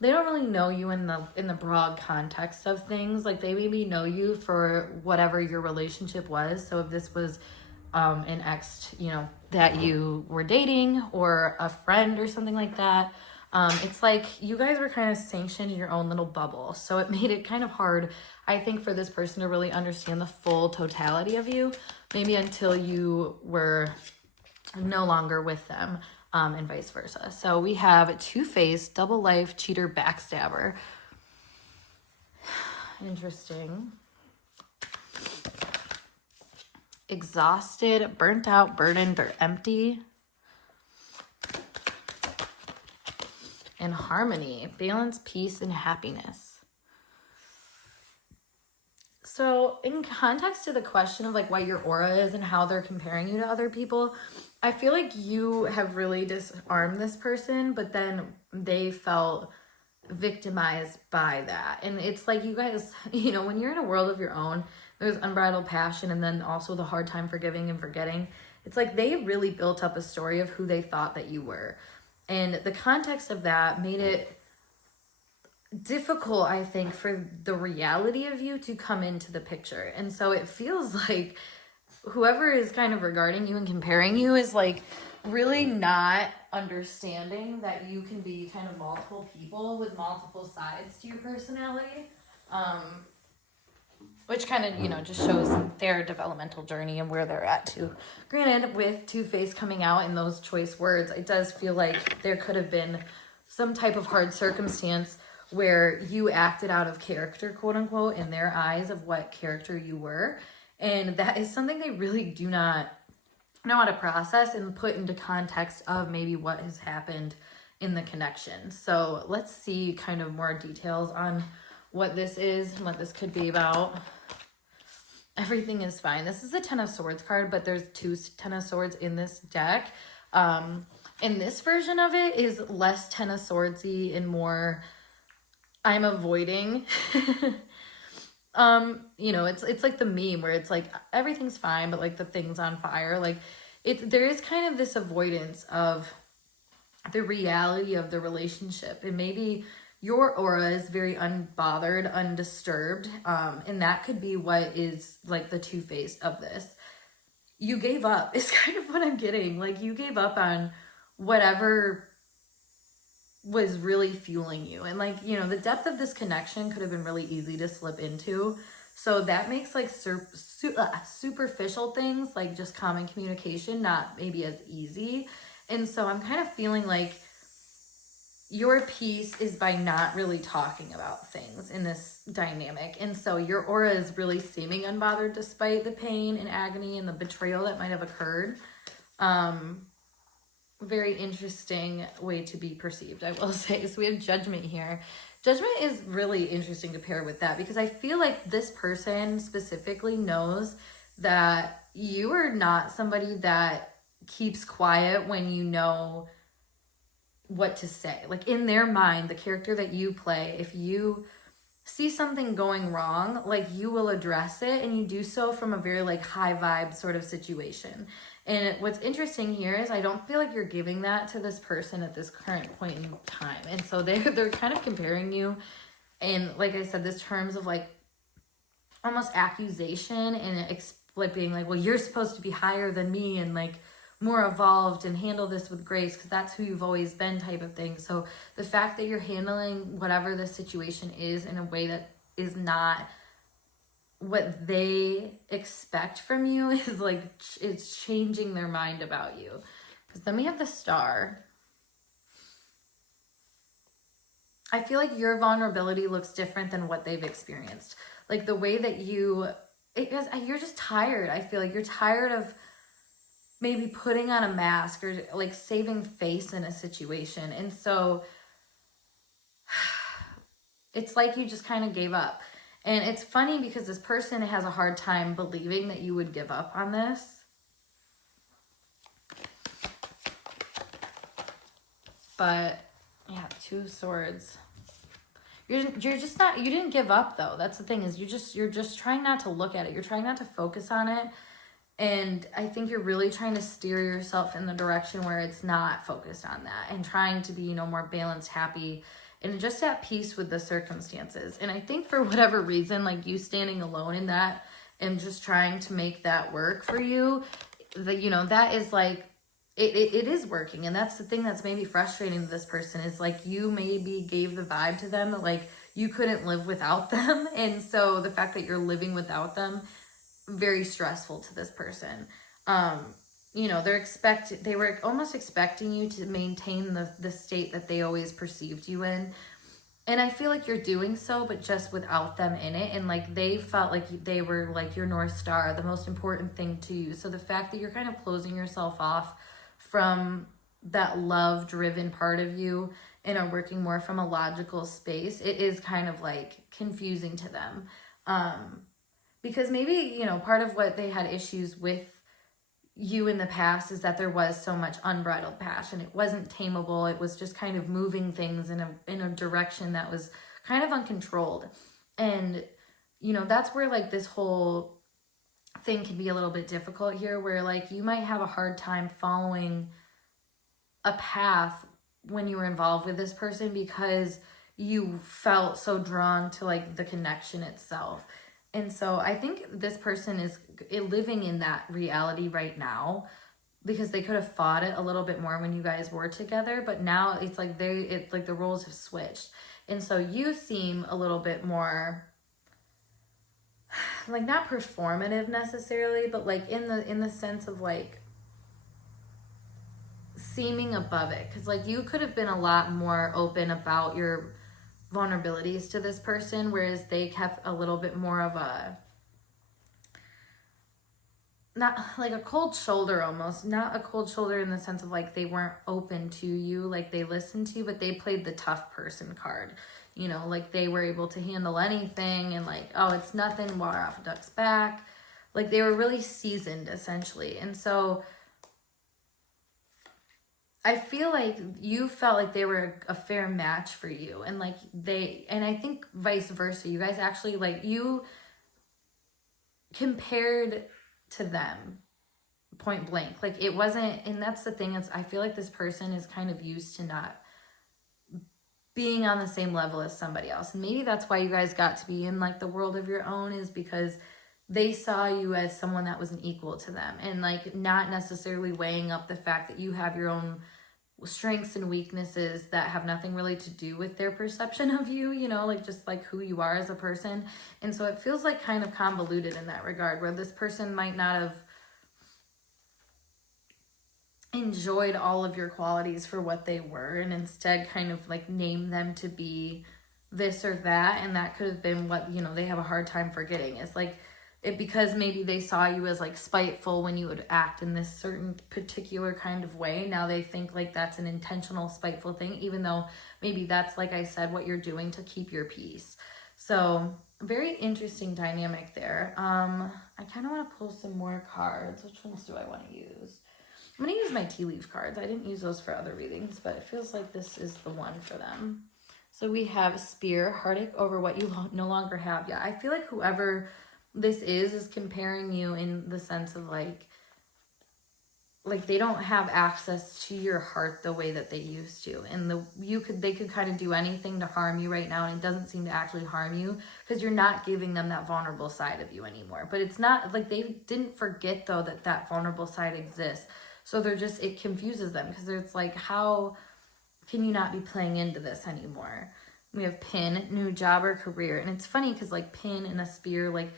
they don't really know you in the broad context of things. Like they maybe know you for whatever your relationship was. So if this was an ex, you know, that you were dating, or a friend or something like that, it's like you guys were kind of sanctioned in your own little bubble. So it made it kind of hard, I think, for this person to really understand the full totality of you, maybe until you were no longer with them, and vice versa. So we have Two-Faced, Double Life, Cheater, Backstabber. Interesting. Exhausted, burnt out, burdened, or empty. And Harmony, balance, peace, and happiness. So in context to the question of like what your aura is and how they're comparing you to other people, I feel like you have really disarmed this person, but then they felt victimized by that. And it's like you guys, you know, when you're in a world of your own, there's unbridled passion and then also the hard time forgiving and forgetting. It's like they really built up a story of who they thought that you were. And the context of that made it difficult, I think, for the reality of you to come into the picture. And so it feels like whoever is kind of regarding you and comparing you is like really not understanding that you can be kind of multiple people with multiple sides to your personality, which kind of, you know, just shows their developmental journey and where they're at too. Granted, with Two-Face coming out in those choice words, it does feel like there could have been some type of hard circumstance where you acted out of character, quote unquote, in their eyes of what character you were. And that is something they really do not know how to process and put into context of maybe what has happened in the connection. So let's see kind of more details on what this is and what this could be about. Everything is fine. This is a Ten of Swords card, but there's two Ten of Swords in this deck. And this version of it is less Ten of Swords-y and more I'm avoiding. You know, it's like the meme where it's like everything's fine, but like the thing's on fire. Like there is kind of this avoidance of the reality of the relationship, and maybe your aura is very unbothered, undisturbed, and that could be what is like the two-faced of this. You gave up is kind of what I'm getting. Like you gave up on whatever was really fueling you, and like, you know, the depth of this connection could have been really easy to slip into. So that makes like superficial things, like just common communication, not maybe as easy. And so I'm kind of feeling like your piece is by not really talking about things in this dynamic. And so your aura is really seeming unbothered despite the pain and agony and the betrayal that might have occurred. Very interesting way to be perceived, I will say. So we have Judgment here. Judgment is really interesting to pair with that, because I feel like this person specifically knows that you are not somebody that keeps quiet when you know what to say. Like in their mind, the character that you play, if you see something going wrong, like you will address it, and you do so from a very like high vibe sort of situation. And what's interesting here is I don't feel like you're giving that to this person at this current point in time. And so they're kind of comparing you, and like I said, this terms of like almost accusation, and like being like, well, you're supposed to be higher than me and like more evolved and handle this with grace because that's who you've always been, type of thing. So the fact that you're handling whatever the situation is in a way that is not what they expect from you is like, it's changing their mind about you. Because then we have the Star. I feel like your vulnerability looks different than what they've experienced. Like the way that you're just tired. I feel like you're tired of maybe putting on a mask or like saving face in a situation. And so it's like you just kind of gave up. And it's funny because this person has a hard time believing that you would give up on this. But yeah, Two of Swords. You're just not, you didn't give up though. That's the thing, is you're just trying not to look at it. You're trying not to focus on it. And I think you're really trying to steer yourself in the direction where it's not focused on that, and trying to be, you know, more balanced, happy, and just at peace with the circumstances. And I think for whatever reason, like you standing alone in that and just trying to make that work for you, that, you know, that is like, it is working. And that's the thing that's maybe frustrating to this person, is like you maybe gave the vibe to them that like you couldn't live without them. And so the fact that you're living without them, very stressful to this person. You know, they were almost expecting you to maintain the state that they always perceived you in. And I feel like you're doing so, but just without them in it. And like they felt like they were like your North Star, the most important thing to you. So the fact that you're kind of closing yourself off from that love driven part of you and are working more from a logical space, it is kind of like confusing to them. Because maybe, you know, part of what they had issues with you in the past is that there was so much unbridled passion. It wasn't tameable. It was just kind of moving things in a direction that was kind of uncontrolled. And, you know, that's where like this whole thing can be a little bit difficult here, where like you might have a hard time following a path when you were involved with this person because you felt so drawn to like the connection itself. And so I think this person is living in that reality right now, because they could have fought it a little bit more when you guys were together, but now it's like the roles have switched. And so you seem a little bit more like, not performative necessarily, but like in the sense of like seeming above it. Because like you could have been a lot more open about your vulnerabilities to this person, whereas they kept a little bit more of a, not like a cold shoulder, almost not a cold shoulder in the sense of like they weren't open to you, like they listened to you, but they played the tough person card. you know, like they were able to handle anything and like, oh, it's nothing, water off a duck's back. Like they were really seasoned essentially. And so I feel like you felt like they were a fair match for you. And like and I think vice versa, you guys actually like you compared to them point blank. Like it wasn't, and that's the thing, is I feel like this person is kind of used to not being on the same level as somebody else. And maybe that's why you guys got to be in like the world of your own, is because they saw you as someone that was an equal to them, and like not necessarily weighing up the fact that you have your own strengths and weaknesses that have nothing really to do with their perception of you, you know, like just like who you are as a person. And so it feels like kind of convoluted in that regard, where this person might not have enjoyed all of your qualities for what they were, and instead kind of like name them to be this or that. And that could have been what, you know, they have a hard time forgetting. It's like it, because maybe they saw you as like spiteful when you would act in this certain particular kind of way. Now they think like that's an intentional spiteful thing, even though maybe that's, like I said, what you're doing to keep your peace. So very interesting dynamic there. I kind of want to pull some more cards. Which ones do I want to use? I'm going to use my tea leaf cards. I didn't use those for other readings, but it feels like this is the one for them. So we have Spear, heartache over what you no longer have. Yeah, I feel like whoever this is comparing you in the sense of like they don't have access to your heart the way that they used to. And they could kind of do anything to harm you right now, and it doesn't seem to actually harm you because you're not giving them that vulnerable side of you anymore. But it's not like they didn't forget though that vulnerable side exists. So it confuses them, because it's like, how can you not be playing into this anymore? We have Pin, new job or career. And it's funny because like Pin and a Spear, like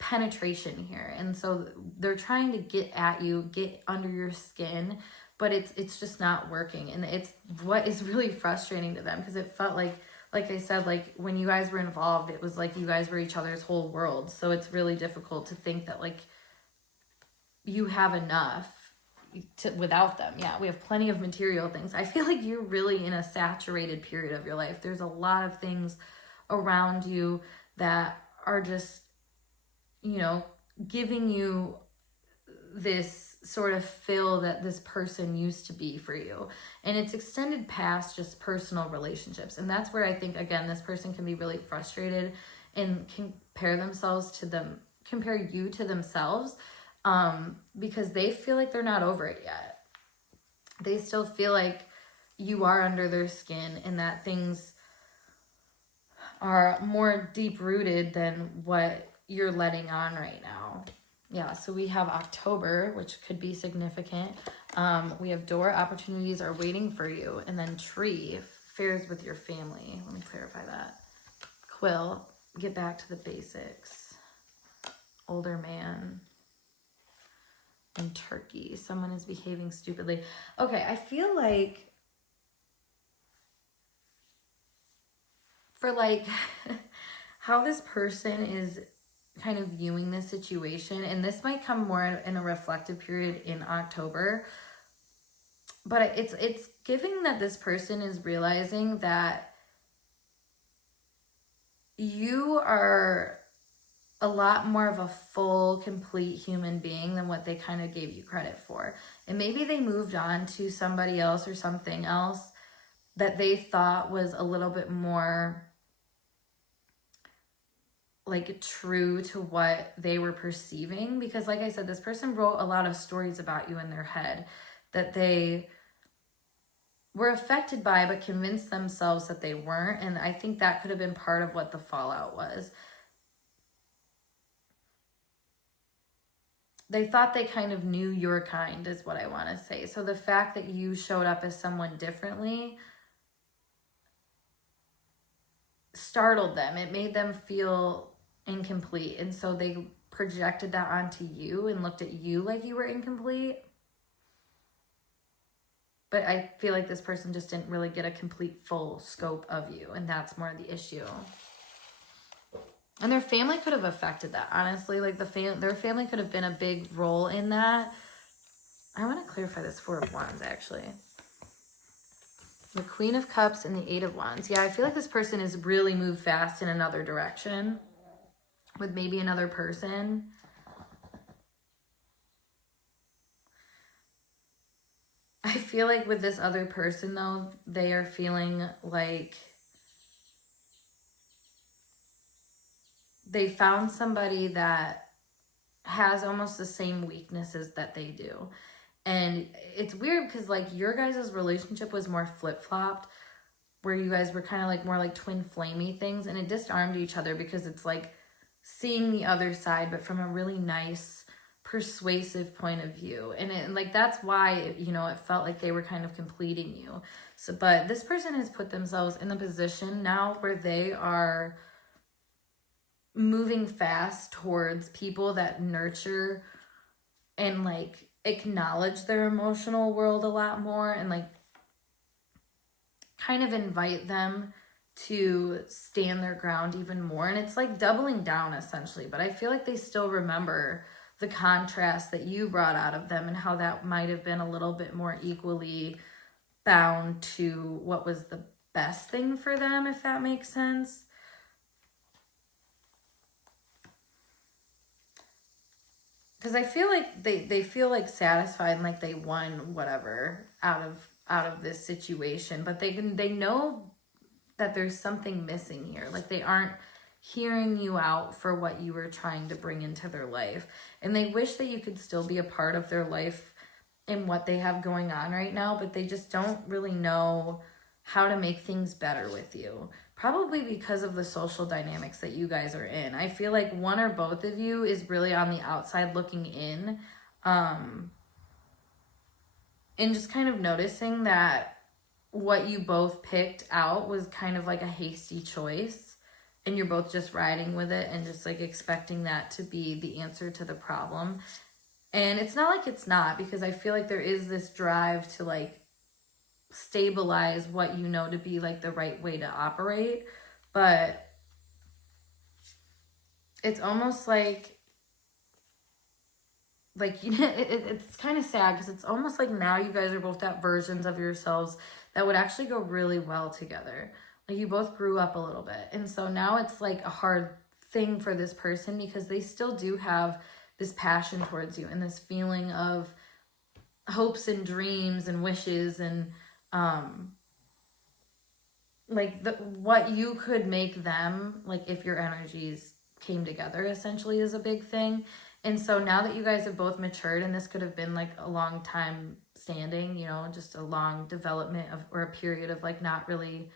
penetration here. And so they're trying to get at you, get under your skin, but it's just not working. And it's what is really frustrating to them, because it felt like I said, like when you guys were involved, it was like you guys were each other's whole world. So it's really difficult to think that like you have enough without them. Yeah, we have plenty of material things. I feel like you're really in a saturated period of your life. There's a lot of things around you that are just, you know, giving you this sort of fill that this person used to be for you. And it's extended past just personal relationships. And that's where I think, again, this person can be really frustrated and compare you to themselves, because they feel like they're not over it yet. They still feel like you are under their skin, and that things are more deep rooted than what you're letting on right now. Yeah, so we have October, which could be significant. We have door, opportunities are waiting for you. And then Tree, affairs with your family. Let me clarify that. Quill, get back to the basics. Older man. And Turkey, someone is behaving stupidly. Okay, I feel like for like how this person is kind of viewing this situation, and this might come more in a reflective period in October, but it's giving that this person is realizing that you are a lot more of a full, complete human being than what they kind of gave you credit for. And maybe they moved on to somebody else or something else that they thought was a little bit more like true to what they were perceiving. Because like I said, this person wrote a lot of stories about you in their head that they were affected by, but convinced themselves that they weren't. And I think that could have been part of what the fallout was. They thought they kind of knew your kind, is what I want to say. So the fact that you showed up as someone differently startled them. It made them feel incomplete. And so they projected that onto you and looked at you like you were incomplete. But I feel like this person just didn't really get a complete full scope of you. And that's more the issue. And their family could have affected that, honestly. Like their family could have been a big role in that. I want to clarify this Four of Wands, actually. The Queen of Cups and the Eight of Wands. Yeah, I feel like this person has really moved fast in another direction with maybe another person. I feel like with this other person, though, they are feeling like they found somebody that has almost the same weaknesses that they do. And it's weird because, like, your guys' relationship was more flip-flopped, where you guys were kind of like more like twin flamey things, and it disarmed each other because it's like seeing the other side, but from a really nice, persuasive point of view. And like, that's why, you know, it felt like they were kind of completing you. So, but this person has put themselves in the position now where they are moving fast towards people that nurture and like acknowledge their emotional world a lot more, and like kind of invite them to stand their ground even more. And it's like doubling down essentially, but I feel like they still remember the contrast that you brought out of them and how that might have been a little bit more equally bound to what was the best thing for them, if that makes sense. Because I feel like they feel like satisfied and like they won whatever out of this situation, but they know that there's something missing here. Like, they aren't hearing you out for what you were trying to bring into their life, and they wish that you could still be a part of their life and what they have going on right now, but they just don't really know how to make things better with you. Probably because of the social dynamics that you guys are in. I feel like one or both of you is really on the outside looking in, and just kind of noticing that what you both picked out was kind of like a hasty choice, and you're both just riding with it and just like expecting that to be the answer to the problem. And it's not like it's not, because I feel like there is this drive to like stabilize what you know to be like the right way to operate, but it's almost like you know, it's kind of sad because it's almost like now you guys are both at versions of yourselves that would actually go really well together. Like, you both grew up a little bit, and so now it's like a hard thing for this person because they still do have this passion towards you and this feeling of hopes and dreams and wishes, and like what you could make them, like if your energies came together essentially, is a big thing. And so now that you guys have both matured, and this could have been like a long time standing, you know, just a long development of, or a period of like not really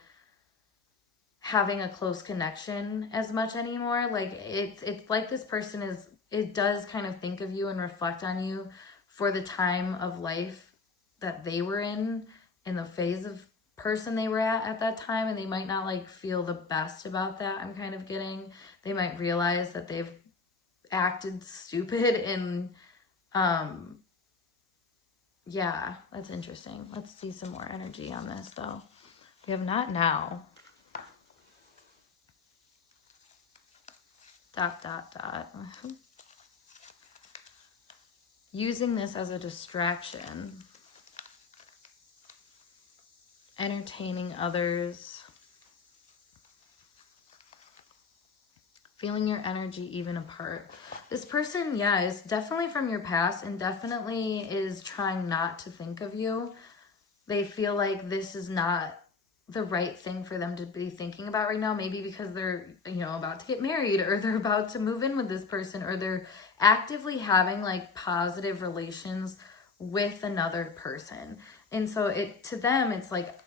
having a close connection as much anymore. Like, it's like this person it does kind of think of you and reflect on you for the time of life that they were in the phase of person they were at that time, and they might not like feel the best about that. I'm kind of getting, they might realize that they've acted stupid, and yeah, that's interesting. Let's see some more energy on this though. We have not now. ... Using this as a distraction, entertaining others, feeling your energy even apart. This person, yeah, is definitely from your past and definitely is trying not to think of you. They feel like this is not the right thing for them to be thinking about right now. Maybe because they're, you know, about to get married, or they're about to move in with this person, or they're actively having like positive relations with another person. And so to them, it's like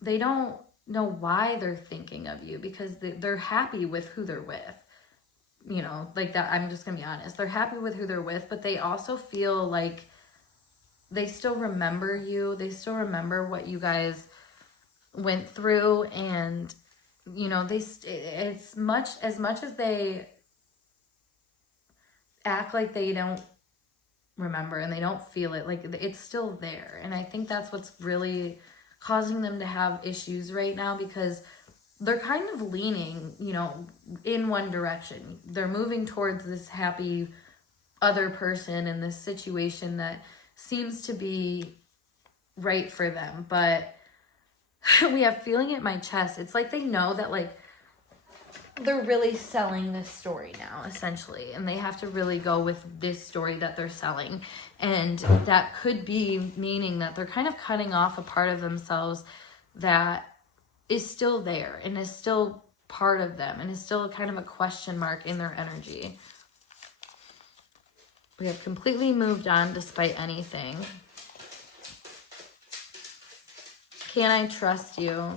they don't know why they're thinking of you, because they're happy with who they're with. You know, like that, I'm just gonna be honest. They're happy with who they're with, but they also feel like they still remember you. They still remember what you guys went through, and you know, it's much as they act like they don't remember and they don't feel it, like it's still there. And I think that's what's really causing them to have issues right now, because they're kind of leaning, you know, in one direction. They're moving towards this happy other person in this situation that seems to be right for them, but we have feeling it in my chest. It's like they know that like they're really selling this story now, essentially, and they have to really go with this story that they're selling. And that could be meaning that they're kind of cutting off a part of themselves that is still there and is still part of them and is still kind of a question mark in their energy. We have completely moved on despite anything. Can I trust you?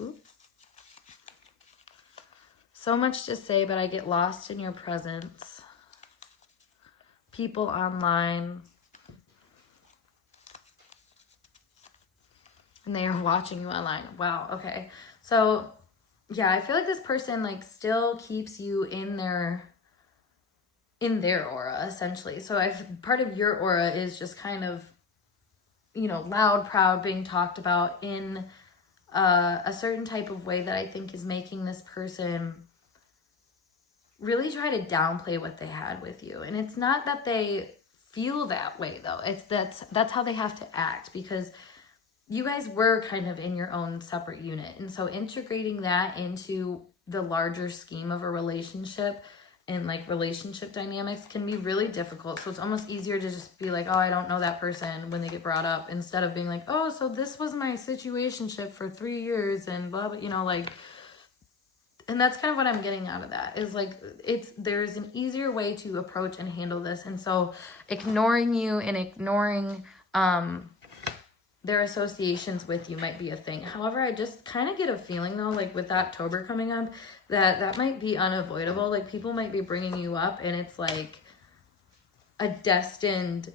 Ooh. So much to say, but I get lost in your presence. People online. And they are watching you online. Wow, okay. So, yeah, I feel like this person like still keeps you in their aura, essentially. So part of your aura is just kind of, you know, loud, proud, being talked about in a certain type of way that I think is making this person really try to downplay what they had with you. And it's not that they feel that way, though. It's that's how they have to act, because you guys were kind of in your own separate unit. And so integrating that into the larger scheme of a relationship and like relationship dynamics can be really difficult. So it's almost easier to just be like, oh, I don't know that person when they get brought up, instead of being like, oh, so this was my situationship for 3 years and blah, blah, you know, like, and that's kind of what I'm getting out of that is like, there's an easier way to approach and handle this. And so ignoring you and ignoring, their associations with you might be a thing. However, I just kind of get a feeling though, like with October coming up, that might be unavoidable. Like people might be bringing you up and it's like a destined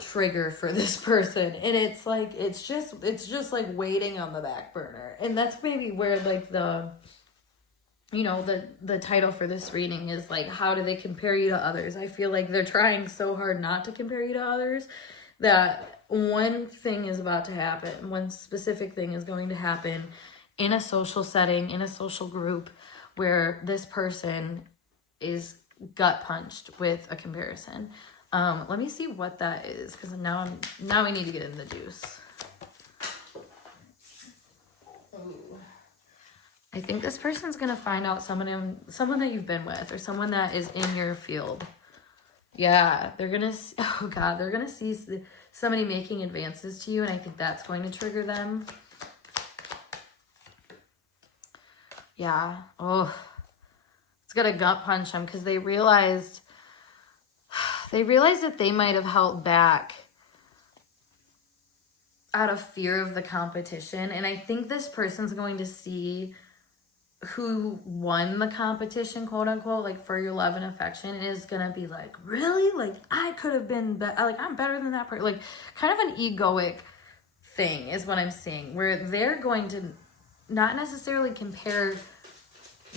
trigger for this person. And it's like, it's just like waiting on the back burner. And that's maybe where like the title for this reading is like, how do they compare you to others? I feel like they're trying so hard not to compare you to others that one thing is about to happen. One specific thing is going to happen in a social setting, in a social group, where this person is gut punched with a comparison. Let me see what that is, because now we need to get in the juice. Ooh. I think this person's gonna find out someone that you've been with, or someone that is in your field. Yeah, they're gonna see somebody making advances to you, and I think that's going to trigger them. Yeah. Oh, it's gonna gut punch them because they realized that they might have held back out of fear of the competition, and I think this person's going to see who won the competition, quote unquote, like for your love and affection, is gonna be like, really? Like I could have been better, like I'm better than that person. Like kind of an egoic thing is what I'm seeing, where they're going to not necessarily compare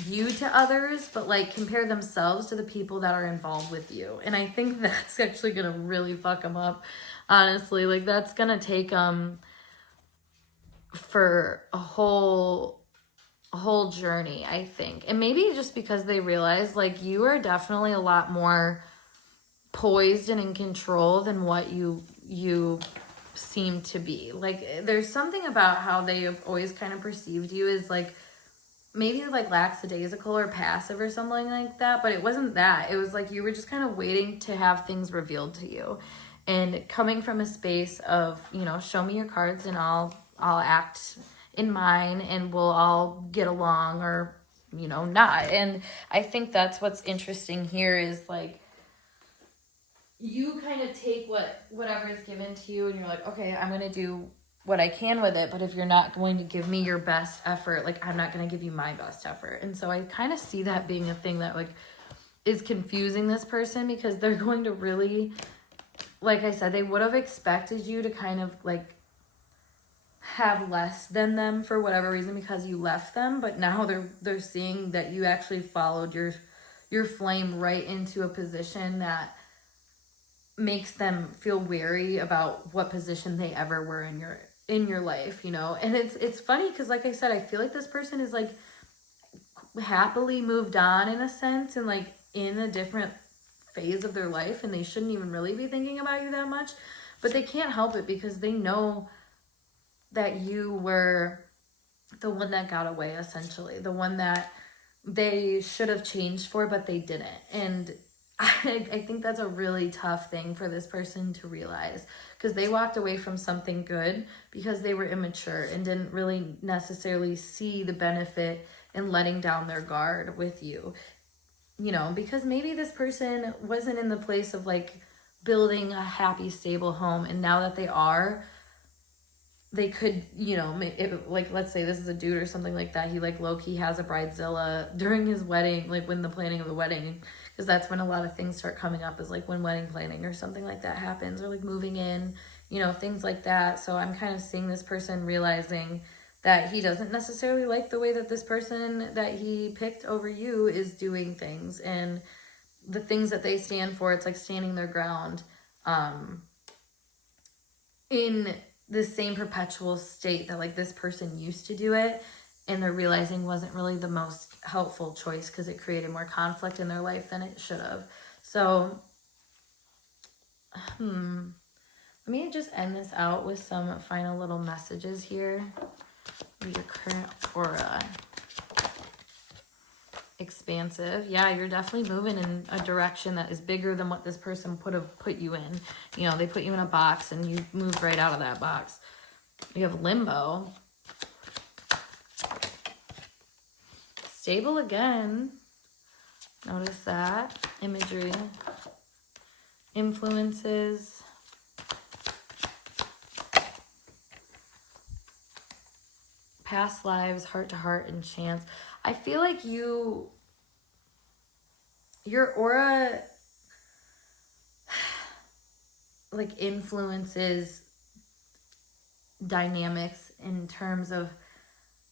you to others, but like compare themselves to the people that are involved with you. And I think that's actually gonna really fuck them up, honestly. Like that's gonna take for a whole journey, I think. And maybe just because they realize like you are definitely a lot more poised and in control than what you seem to be. Like there's something about how they have always kind of perceived you as like maybe like lackadaisical or passive or something like that, but it wasn't that. It was like you were just kind of waiting to have things revealed to you, and coming from a space of, you know, show me your cards and I'll act in mine and we'll all get along, or, you know, not. And I think that's what's interesting here is like you kind of take whatever is given to you and you're like, okay, I'm going to do what I can with it. But if you're not going to give me your best effort, like I'm not going to give you my best effort. And so I kind of see that being a thing that like is confusing this person, because they're going to really, like I said, they would have expected you to kind of like have less than them for whatever reason because you left them, but now they're seeing that you actually followed your flame right into a position that makes them feel wary about what position they ever were in your life, you know. And it's funny because like I said, I feel like this person is like happily moved on in a sense, and like in a different phase of their life, and they shouldn't even really be thinking about you that much. but they can't help it because they know that you were the one that got away, essentially, the one that they should have changed for, but they didn't. And I think that's a really tough thing for this person to realize, because they walked away from something good because they were immature and didn't really necessarily see the benefit in letting down their guard with you, you know, because maybe this person wasn't in the place of like building a happy, stable home, and now that they are, they could, you know, like, let's say this is a dude or something like that. He like low-key has a bridezilla during his wedding, like when the planning of the wedding, because that's when a lot of things start coming up, is like when wedding planning or something like that happens, or like moving in, you know, things like that. So I'm kind of seeing this person realizing that he doesn't necessarily like the way that this person that he picked over you is doing things, and the things that they stand for. It's like standing their ground in the same perpetual state that like this person used to do it, and they're realizing wasn't really the most helpful choice because it created more conflict in their life than it should have. So let me just end this out with some final little messages here. Your current aura. Expansive. Yeah, you're definitely moving in a direction that is bigger than what this person put you in. You know, they put you in a box and you moved right out of that box. You have limbo. Stable again. Notice that. Imagery. Influences. Past lives, heart to heart, and chance. I feel like your aura like influences dynamics in terms of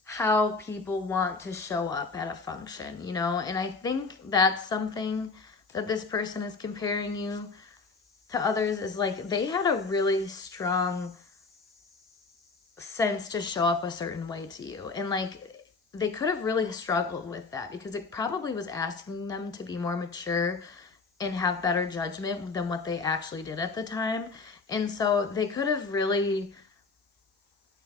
how people want to show up at a function, you know? And I think that's something that this person is comparing you to others, is like they had a really strong sense to show up a certain way to you, and like they could have really struggled with that because it probably was asking them to be more mature and have better judgment than what they actually did at the time. And so they could have really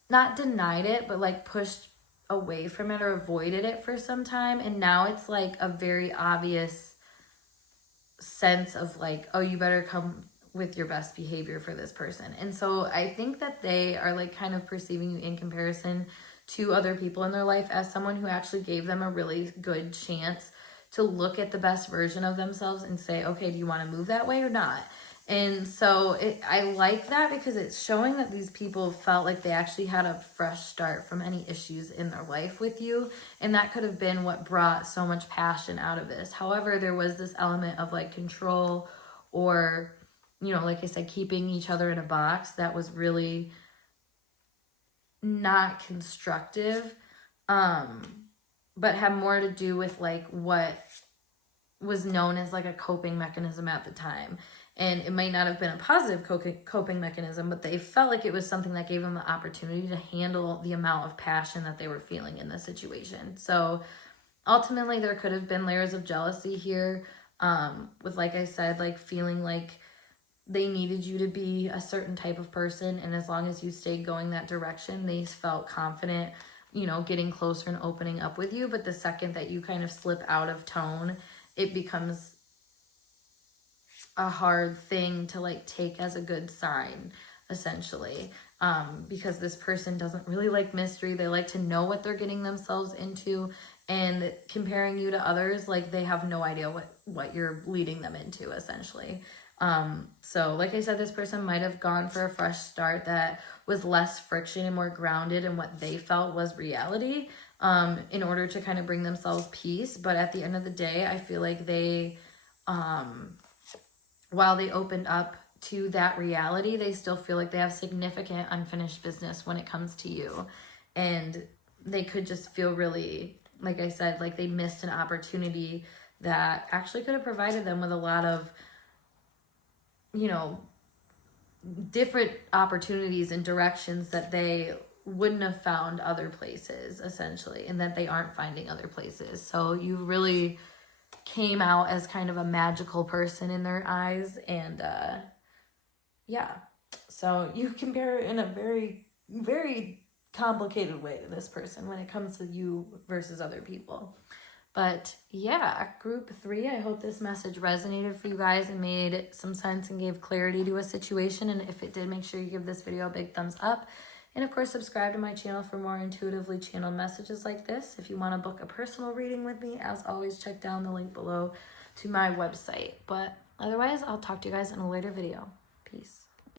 not denied it, but like pushed away from it or avoided it for some time. And now it's like a very obvious sense of like, oh, you better come with your best behavior for this person. And so I think that they are like kind of perceiving you in comparison to other people in their life as someone who actually gave them a really good chance to look at the best version of themselves and say, okay, do you want to move that way or not? And so I like that because it's showing that these people felt like they actually had a fresh start from any issues in their life with you. And that could have been what brought so much passion out of this. However, there was this element of like control, or, you know, like I said, keeping each other in a box that was really not constructive, but had more to do with like what was known as like a coping mechanism at the time. And it might not have been a positive coping mechanism, but they felt like it was something that gave them the opportunity to handle the amount of passion that they were feeling in the situation. So ultimately there could have been layers of jealousy here, with, like I said, like feeling like they needed you to be a certain type of person, and as long as you stayed going that direction, they felt confident, you know, getting closer and opening up with you. But the second that you kind of slip out of tone, it becomes a hard thing to like take as a good sign, essentially, because this person doesn't really like mystery. They like to know what they're getting themselves into, and comparing you to others, like they have no idea what you're leading them into, essentially. So like I said, this person might have gone for a fresh start that was less friction and more grounded in what they felt was reality, in order to kind of bring themselves peace. But at the end of the day, I feel like they, while they opened up to that reality, they still feel like they have significant unfinished business when it comes to you. And they could just feel really, like I said, like they missed an opportunity that actually could have provided them with a lot of, you know, different opportunities and directions that they wouldn't have found other places, essentially, and that they aren't finding other places. So you really came out as kind of a magical person in their eyes. And yeah, So you compare in a very, very complicated way to this person when it comes to you versus other people. But yeah, group 3, I hope this message resonated for you guys and made some sense and gave clarity to a situation. And if it did, make sure you give this video a big thumbs up. And of course, subscribe to my channel for more intuitively channeled messages like this. If you want to book a personal reading with me, as always, check down the link below to my website. But otherwise, I'll talk to you guys in a later video. Peace.